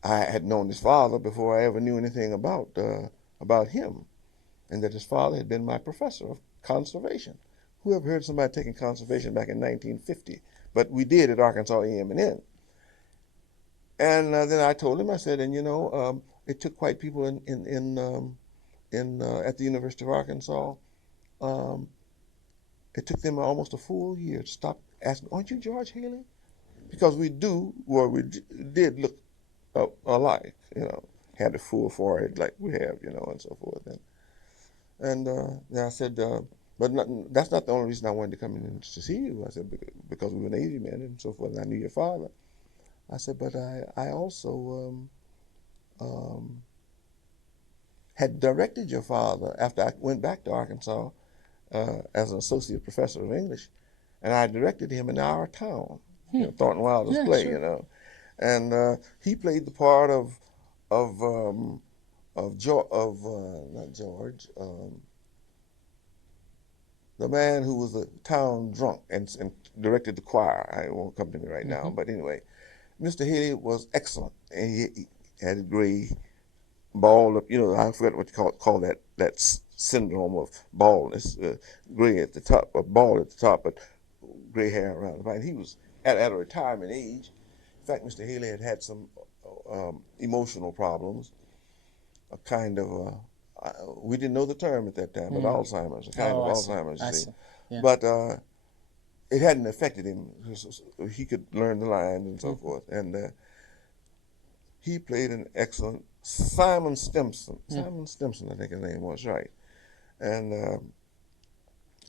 I had known his father before I ever knew anything about him, and that his father had been my professor of conservation. Who ever heard somebody taking conservation back in 1950? But we did at Arkansas A&M. And then I told him, I said, and it took white people at the University of Arkansas. It took them almost a full year to stop asking, "Aren't you George Haley?" Because we did look alike, had a full forehead like we have, and so forth. And then I said, But that's not the only reason I wanted to come in to see you. I said, because we were Navy men and so forth, and I knew your father. I said, but I also had directed your father after I went back to Arkansas as an associate professor of English, and I directed him in Our Town, Hmm. Thornton Wilder's Yeah, play, sure. and he played the part of not George, the man who was a town drunk and directed the choir. It won't come to me right now, Mm-hmm. but anyway, Mr. Haley was excellent, and he had a gray bald up. I forget what you call that syndrome of baldness, gray at the top, or bald at the top, but gray hair around the back. And he was at a retirement age. In fact, Mr. Haley had some emotional problems, a kind of we didn't know the term at that time, but Mm. Alzheimer's, a kind Oh, of I see. Alzheimer's, you I see. see. Yeah. But it hadn't affected him. He could learn the lines and so Mm-hmm. forth. And he played an excellent Simon Stimson. Mm. Simon Stimson, I think his name was, right. And it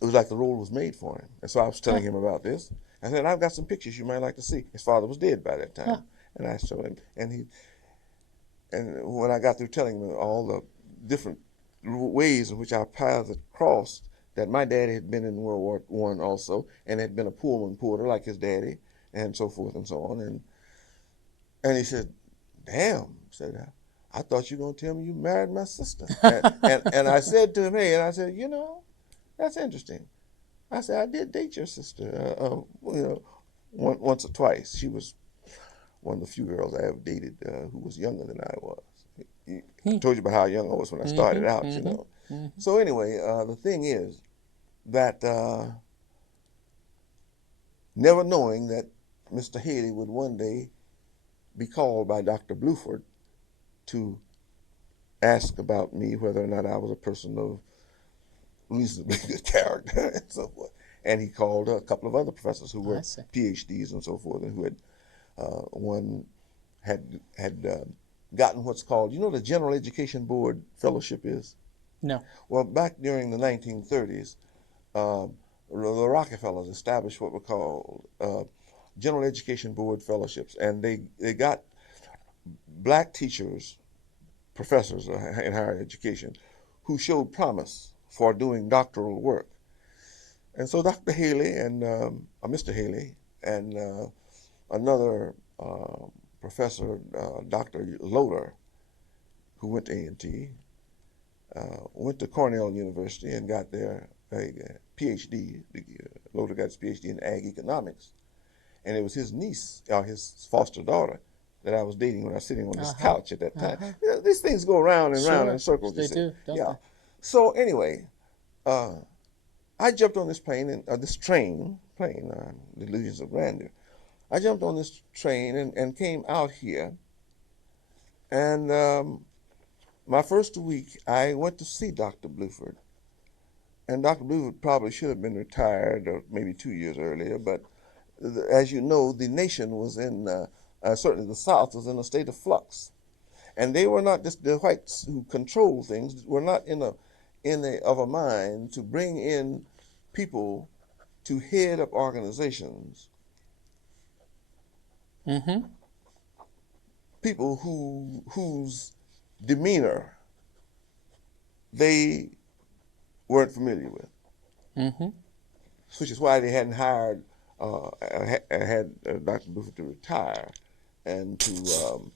was like the role was made for him. And so I was Huh. telling him about this. I said, I've got some pictures you might like to see. His father was dead by that Huh. time. And I showed him. And when I got through telling him all the different ways in which our paths had crossed, that my daddy had been in World War One also, and had been a Pullman porter like his daddy, and so forth and so on. And he said, "Damn," said I thought you were gonna tell me you married my sister." And I said to him, "Hey," and I said, that's interesting. I said, "I did date your sister, once or twice. She was one of the few girls I ever dated who was younger than I was. I Hmm. told you about how young I was when I Mm-hmm. started out. Mm-hmm. Mm-hmm. So anyway, the thing is that never knowing that Mr. Haley would one day be called by Dr. Bluford to ask about me, whether or not I was a person of reasonably good character and so forth. And he called a couple of other professors who I were see. PhDs and so forth, and who had one had gotten what's called, the General Education Board fellowship is. No. Well, back during the 1930s, uh, the Rockefellers established what were called General Education Board fellowships, and they got black teachers, professors in higher education, who showed promise for doing doctoral work. And so Dr. Haley and Mr. Haley and another professor, Dr. Loder, who went to A&T, went to Cornell University and got their PhD. Loder got his PhD in ag economics, and it was his niece, or his foster daughter, that I was dating when I was sitting on this Uh-huh. couch at that time. Uh-huh. These things go round and round in Sure. circles, you They see. do, don't Yeah. they? So anyway, uh, I jumped on this plane and this plane, delusions of grandeur. I jumped on this train and came out here, and my first week I went to see Dr. Bluford, and Dr. Bluford probably should have been retired or maybe 2 years earlier, but as you know, the nation was certainly the South was in a state of flux, and they were not just the whites who control things were not of a mind to bring in people to head up organizations, Mm-hmm. people whose demeanor they weren't familiar with, Mm-hmm. which is why they hadn't hired had Dr. Buford to retire and to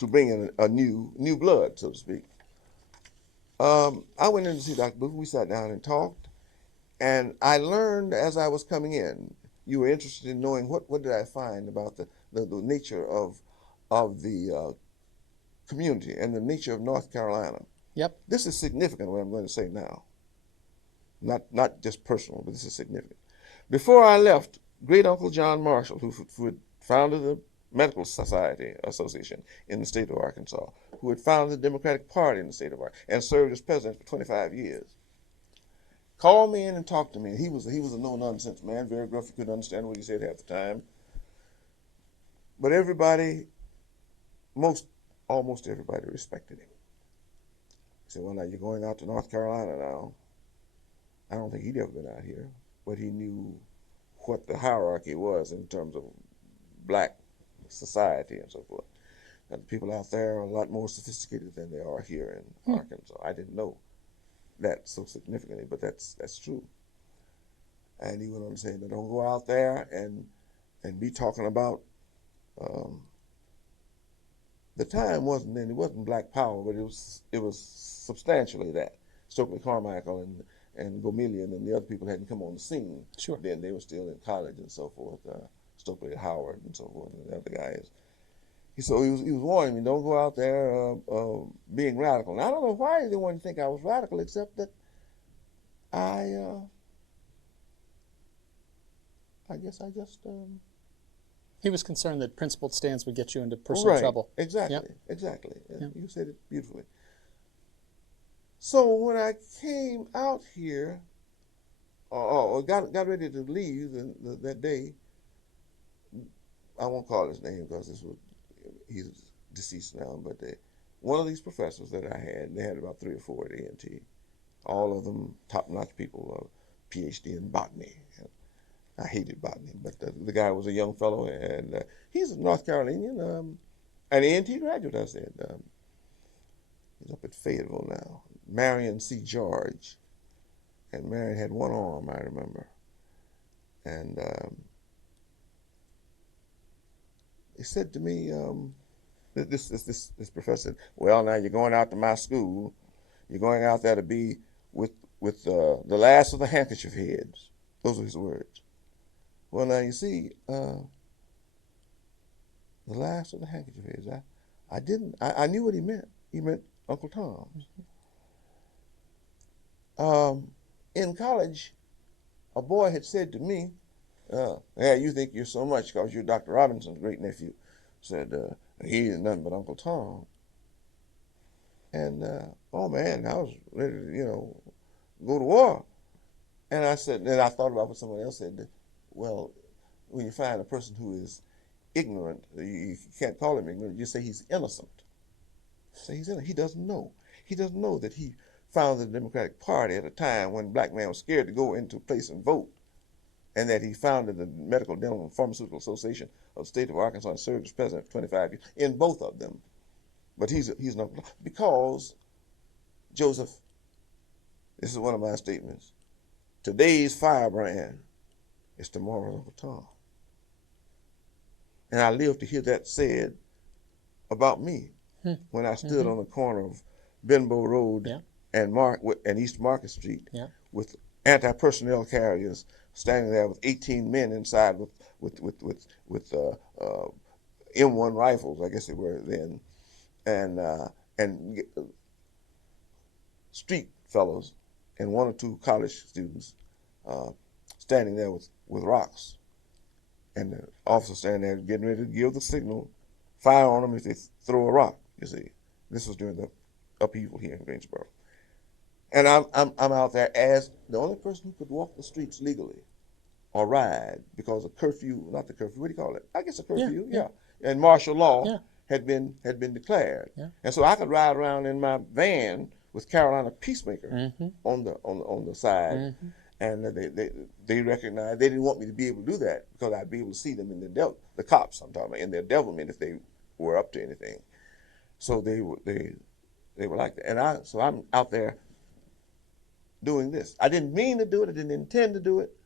bring in a new blood, so to speak. I went in to see Dr. Buford. We sat down and talked, and I learned as I was coming in. You were interested in knowing what did I find about the nature of the community and the nature of North Carolina. Yep. This is significant, what I'm going to say now. Not just personal, but this is significant. Before I left, great uncle John Marshall, who had founded the Medical Society Association in the state of Arkansas, who had founded the Democratic Party in the state of Arkansas, and served as president for 25 years, called me in and talked to me. He was a no nonsense man, very gruff. You couldn't understand what he said half the time. But everybody, almost everybody respected him. said, well, now you're going out to North Carolina now. I don't think he'd ever been out here, but he knew what the hierarchy was in terms of black society and so forth. And the people out there are a lot more sophisticated than they are here in Arkansas. I didn't know that so significantly, but that's true. And he went on to say, don't go out there and be talking about um, the time wasn't then, it wasn't Black Power, but it was substantially that. Stokely Carmichael and Gomillion and the other people hadn't come on the scene. Sure. Then they were still in college and so forth. Stokely Howard and so forth, and the other guys. So he was warning me, don't go out there being radical. And I don't know why they wanted to think I was radical, except that I guess I just He was concerned that principled stands would get you into personal trouble. Exactly, Yep. exactly. Yep. You said it beautifully. So when I came out here, got ready to leave that day, I won't call his name because he's deceased now, but one of these professors that I had, they had about 3 or 4 at A&T, all of them top-notch people, PhD in botany. I hated botany, but the guy was a young fellow, and he's a North Carolinian, an A&T graduate, I said. He's up at Fayetteville now. Marion C. George. And Marion had one arm, I remember. And he said to me, this professor said, well, now you're going out to my school. You're going out there to be with the last of the handkerchief heads. Those are his words. Well, now you see, the last of the handkerchief heads. I knew what he meant. He meant Uncle Tom. In college, a boy had said to me, yeah, you think you're so much because you're Dr. Robinson's great nephew. Said, he is nothing but Uncle Tom. And, oh man, I was ready to, go to war. And I said, then I thought about what someone else said, well, when you find a person who is ignorant, you can't call him ignorant, you say he's innocent. Say he's innocent. He doesn't know. He doesn't know that he founded the Democratic Party at a time when black men were scared to go into a place and vote, and that he founded the Medical, Dental, and Pharmaceutical Association of the state of Arkansas and served as president for 25 years in both of them. But he's not, because, Joseph, this is one of my statements, today's firebrand is tomorrow's Uncle Tom. And I lived to hear that said about me when I stood on the corner of Benbow Road and East Market Street with anti-personnel carriers standing there with 18 men inside with M1 rifles, I guess they were then, and street fellows and 1 or 2 college students standing there with rocks, and the officer standing there getting ready to give the signal, fire on them if they throw a rock. You see, this was during the upheaval here in Greensboro, and I'm out there as the only person who could walk the streets legally or ride, because a curfew, not the curfew, what do you call it? I guess a curfew, and martial law had been declared, and so I could ride around in my van with Carolina Peacemaker on the side. And they recognized, they didn't want me to be able to do that because I'd be able to see them in the cops I'm talking about, in their devilment if they were up to anything. So they were like that. And so I'm out there doing this. I didn't mean to do it, I didn't intend to do it,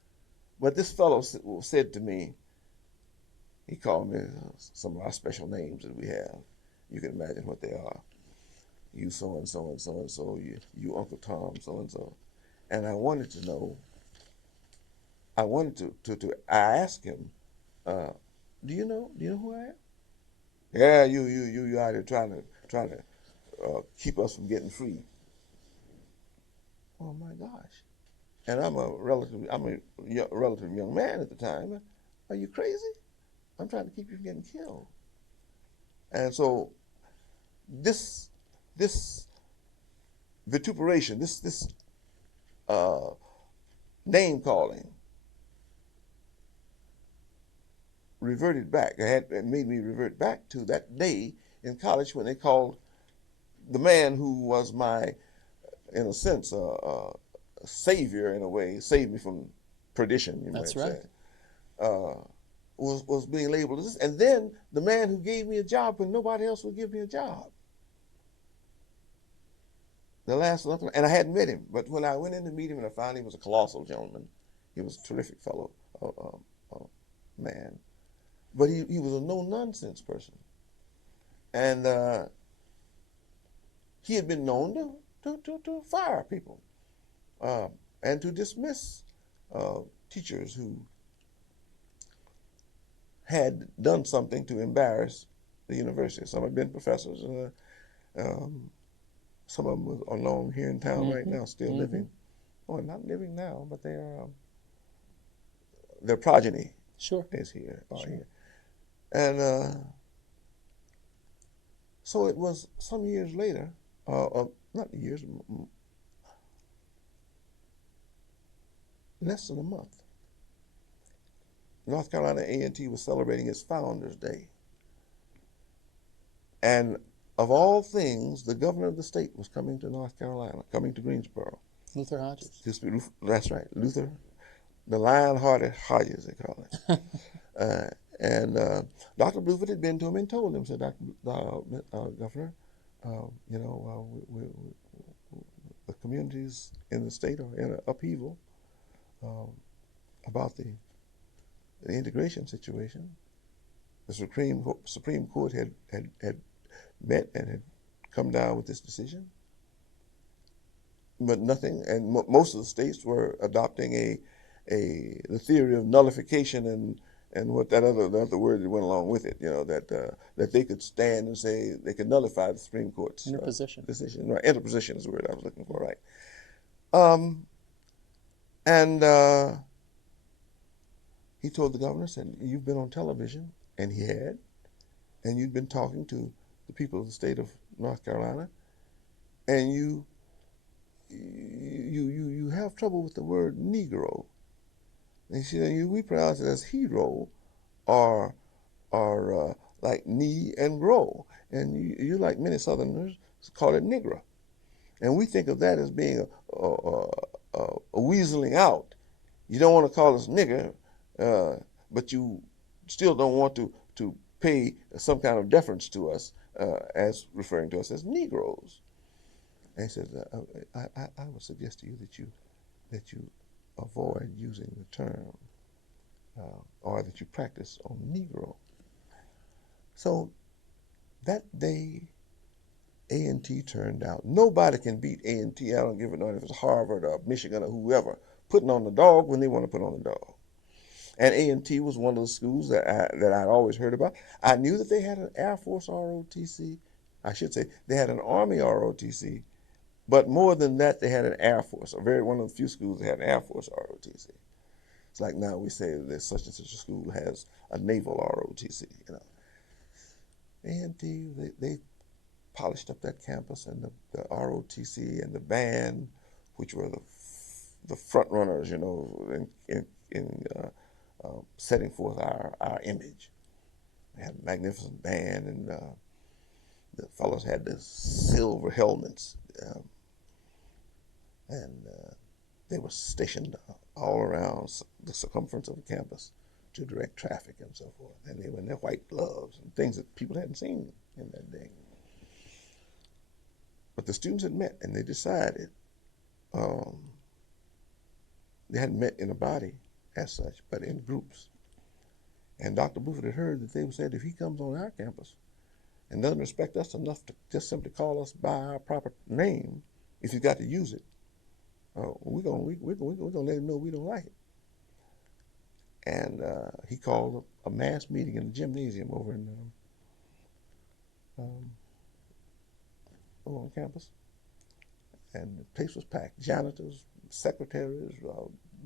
but this fellow said to me, he called me some of our special names that we have. You can imagine what they are. You so-and-so and so-and-so, you Uncle Tom so-and-so. And I wanted to know, I ask him, do you know who I am? Yeah, you out here trying to keep us from getting free. Oh my gosh. And I'm a relative young man at the time. Are you crazy? I'm trying to keep you from getting killed. And so this vituperation, this name calling reverted back. It made me revert back to that day in college when they called the man who was my in a sense, a savior in a way, saved me from perdition, you That's might right. say, uh, was being labeled as this. And then the man who gave me a job when nobody else would give me a job. The last nothing, and I hadn't met him, but when I went in to meet him and I found he was a colossal gentleman, he was a terrific fellow, man. But he was a no nonsense person, and he had been known to fire people uh, and to dismiss uh, teachers who had done something to embarrass the university. Some had been professors, and some of them are known here in town right Mm-hmm. now, still Mm-hmm. living. Oh, not living now, but they are. Their progeny Sure. is here, are Sure. here, and so it was some years later, not years, less than a month. North Carolina A&T was celebrating its Founders Day. And of all things, the governor of the state was coming to North Carolina, coming to Greensboro. Luther Hodges. That's right, Luther, the lion-hearted Hodges, they call it. And Dr. Bluford had been to him and told him, said, Governor, the communities in the state are in an upheaval um, about the integration situation. The Supreme Court had met and had come down with this decision, but nothing. And most of the states were adopting the theory of nullification and what the other word that went along with it. That they could stand and say they could nullify the Supreme Court's Interposition. decision. Right, interposition is the word I was looking for. Right. Um, and he told the governor, said, "You've been on television," and he had, and you'd been talking to the people of the state of North Carolina, and you have trouble with the word Negro. And he said, we pronounce it as hero, or like knee and grow. And you like many Southerners, call it Negro. And we think of that as being a weaseling out. You don't want to call us nigger, but you still don't want to pay some kind of deference to us as referring to us as Negroes. And he says, I would suggest to you that you avoid using the term or that you practice on Negro. So that day, A&T turned out. Nobody can beat A&T. I don't give a damn if it's Harvard or Michigan or whoever, putting on the dog when they want to put on the dog. And A&T was one of the schools that I'd always heard about. I knew that they had an Air Force ROTC. I should say they had an Army ROTC. But more than that, they had an Air Force. One of the few schools that had an Air Force ROTC. It's like now we say that such and such a school has a Naval ROTC. A&T, they polished up that campus, and the ROTC and the band, which were the front runners, in setting forth our image. They had a magnificent band, and the fellows had the silver helmets. And they were stationed all around the circumference of the campus to direct traffic and so forth. And they were in their white gloves and things that people hadn't seen in that day. But the students had met, and they decided they hadn't met in a body as such, but in groups. And Dr. Buford had heard that they said if he comes on our campus and doesn't respect us enough to just simply call us by our proper name, if he's got to use it, we're gonna let him know we don't like it. And he called a mass meeting in the gymnasium over on campus, and the place was packed. Janitors, secretaries,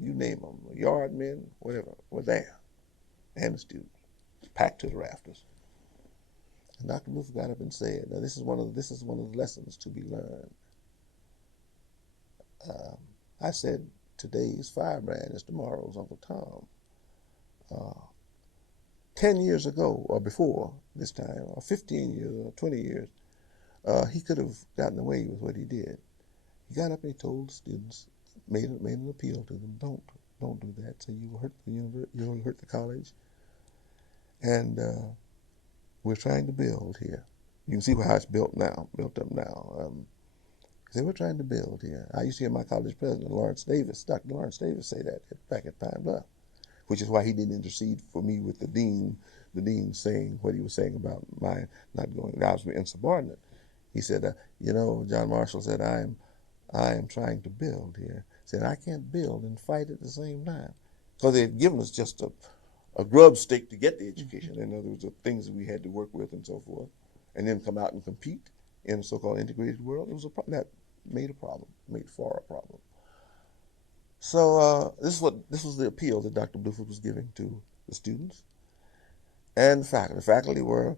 you name them, yard men, whatever, were there, and the students, packed to the rafters. And Dr. Luther got up and said, "Now this is one of the lessons to be learned." I said, "Today's firebrand is tomorrow's Uncle Tom." 10 years ago, or before this time, or 15 years, or 20 years, he could have gotten away with what he did. He got up and he told the students, made an appeal to them, don't do that. So you will hurt the university, you will hurt the college. And we're trying to build here. You can see how it's built up now. He said, we're trying to build here. I used to hear my college president, Dr. Lawrence Davis, say that back at Pine Bluff, which is why he didn't intercede for me with the dean saying what he was saying about my not going. I was insubordinate. He said, John Marshall said, I am trying to build here. He said, I can't build and fight at the same time. Because they had given us just a grub stick to get the education. In other words, the things that we had to work with and so forth, and then come out and compete in a so-called integrated world. It was a problem that made far a problem. So this was the appeal that Dr. Bluford was giving to the students and the faculty. The faculty were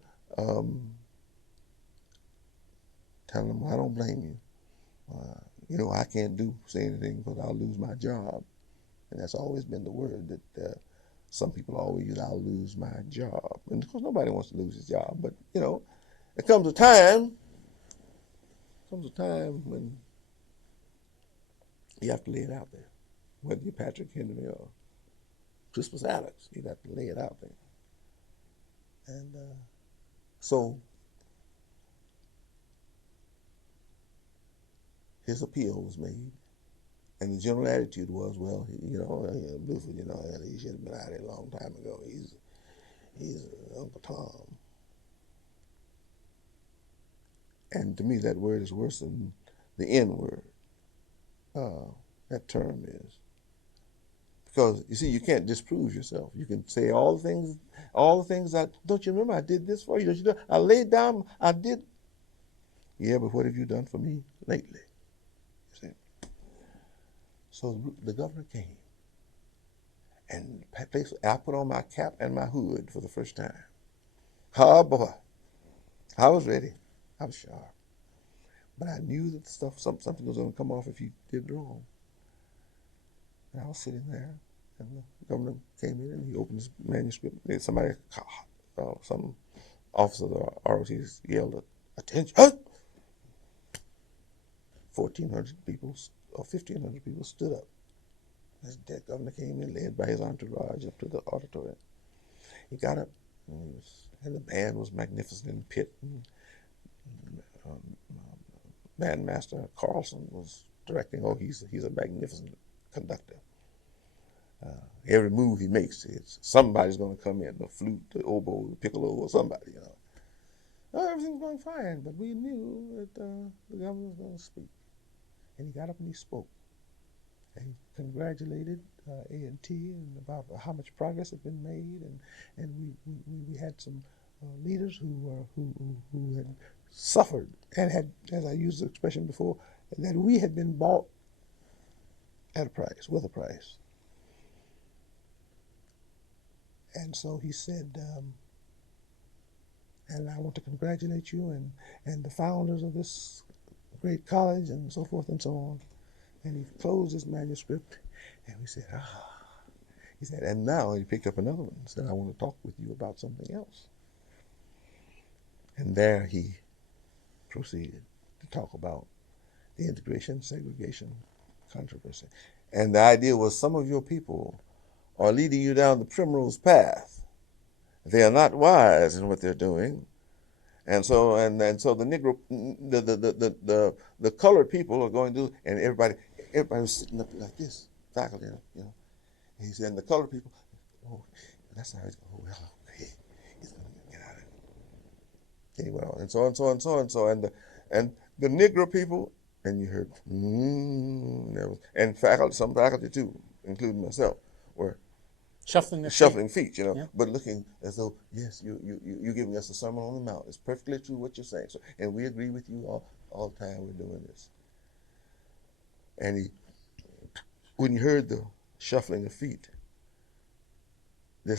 telling them, I don't blame you. I can't say anything because I'll lose my job. And that's always been the word that some people always use, I'll lose my job. And of course, nobody wants to lose his job. But, there comes a time when you have to lay it out there. Whether you're Patrick Henry or Crispus Attucks, you have to lay it out there. And so his appeal was made. And the general attitude was, well, Bluford, he should have been out here a long time ago. He's Uncle Tom. And to me, that word is worse than the N word. That term is. Because, you see, you can't disprove yourself. You can say all the things that, don't you remember I did this for you? Don't you know, I laid down, I did. Yeah, but what have you done for me lately? You see? So the governor came. And I put on my cap and my hood for the first time. Oh, boy. I was ready. I was sharp. But I knew that something was going to come off if you did wrong. And I was sitting there, and the governor came in and he opened his manuscript. Some officer of the ROTC yelled, attention. 1,400 people or 1,500 people stood up. As the governor came in, led by his entourage up to the auditorium. He got up, and the band was magnificent in the pit. Bandmaster Carlson was directing. Oh, he's a magnificent conductor. Every move he makes, somebody's going to come in, the flute, the oboe, the piccolo, or somebody, Oh, everything's going fine, but we knew that the governor was going to speak. And he got up and he spoke. And he congratulated A&T and about how much progress had been made, and we had some leaders who had suffered and had, as I used the expression before, that we had been bought at a price, with a price. And so he said, and I want to congratulate you and the founders of this great college and so forth and so on. And he closed his manuscript, and we said, He said, and now he picked up another one and said, I want to talk with you about something else. And there he proceeded to talk about the integration, segregation, controversy. And the idea was some of your people are leading you down the primrose path. They are not wise in what they're doing. And so so the Negro, the colored people are going to, and everybody was sitting up like this, faculty, And he said, and the colored people, oh, that's how he's going. Oh, well, okay, he's going to get out of it. Anyway, and so on, so on, so on, so on, and the Negro people, and you heard, and faculty, some faculty too, including myself, were Shuffling feet, Yeah. but looking as though, yes, you're giving us a sermon on the mount. It's perfectly true what you're saying. So, and we agree with you all the time we're doing this. And when he heard the shuffling of feet, he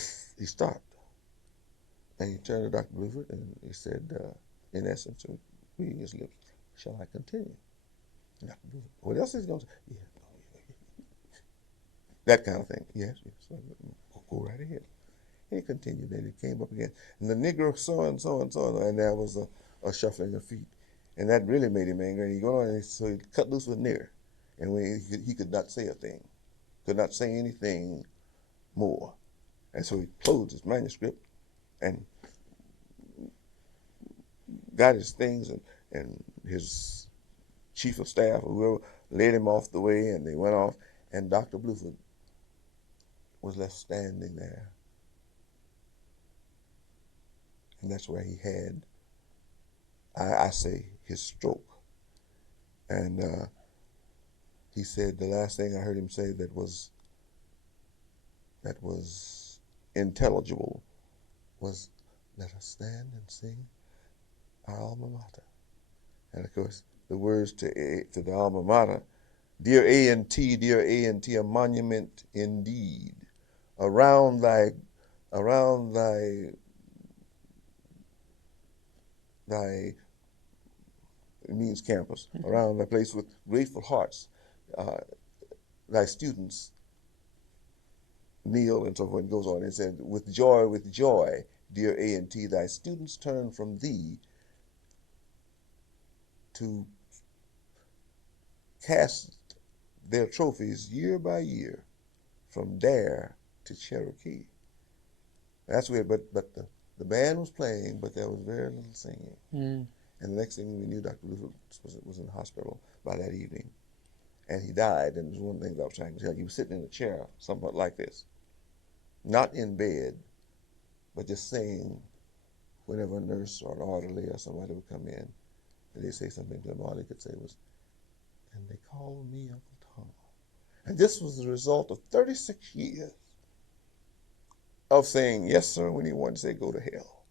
stopped. And he turned to Dr. Bluford and he said, in essence, reading his lips, shall I continue? And Dr. Bluford, what else is he going to say? Yeah. That kind of thing. Yes. Go right ahead. And he continued, and he came up again. And the Negro so and so and so, and there was a shuffling of feet. And that really made him angry. And he went on, and so he cut loose with nigger. And when he could not say a thing, could not say anything more. And so he closed his manuscript and got his things, and his chief of staff or whoever led him off the way, and they went off. And Dr. Bluford was left standing there. And that's where he had, I say, his stroke. And he said the last thing I heard him say that was intelligible was, "Let us stand and sing our alma mater." And of course, the words to the alma mater, "Dear A&T, dear A&T, a monument indeed. Around thy it means campus, around thy place with grateful hearts, uh, thy students kneel," and so forth, and goes on. It said, with joy, dear A&T, thy students turn from thee to cast their trophies year by year from Dare to Cherokee. That's weird, but the band was playing, but there was very little singing. Mm. And the next thing we knew, Dr. Luther was in the hospital by that evening. And he died, and it was one of the things I was trying to tell you. He was sitting in a chair, somewhat like this. Not in bed, but just saying, whenever a nurse or an orderly or somebody would come in, and they say something to him, all he could say was, "And they call me Uncle Tom." And this was the result of 36 years of saying yes, sir, when he wanted to say go to hell.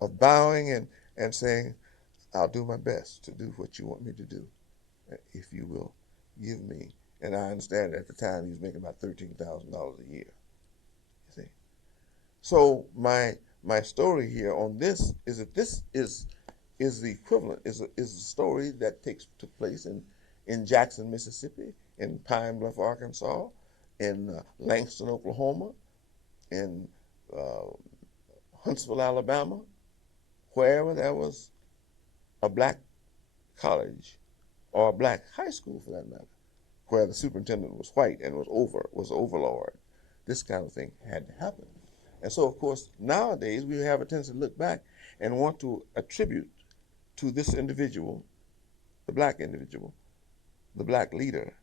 Of bowing and saying, "I'll do my best to do what you want me to do, if you will give me." And I understand at the time he was making about $13,000 a year. You see? So my story here on this is that this is the equivalent, is a story that took place in Jackson, Mississippi, in Pine Bluff, Arkansas, in Langston, Oklahoma, in uh, Huntsville, Alabama, wherever there was a black college or a black high school for that matter, where the superintendent was white and was overlord. This kind of thing had to happen. And so, of course, nowadays we have a tendency to look back and want to attribute to this individual, the black individual, the black leader,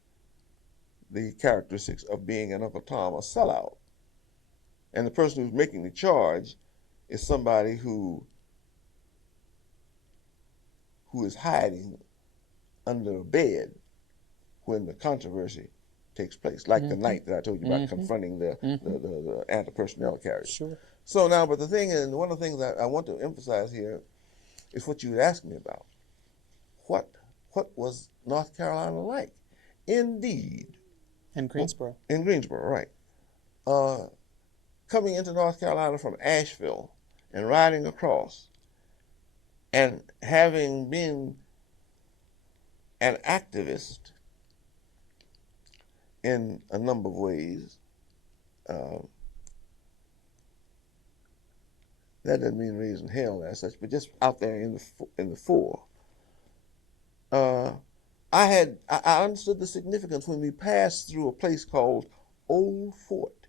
the characteristics of being an Uncle Tom, a sellout. And the person who's making the charge is somebody who is hiding under a bed when the controversy takes place, like the night that I told you about confronting the anti-personnel carriers. Sure. So now, but the thing is, one of the things that I want to emphasize here is what you asked me about. What was North Carolina like? Indeed. In Greensboro. In Greensboro, right. Coming into North Carolina from Asheville and riding across and having been an activist in a number of ways, that doesn't mean raising hell as such, but just out there in the fore. I understood the significance when we passed through a place called Old Fort.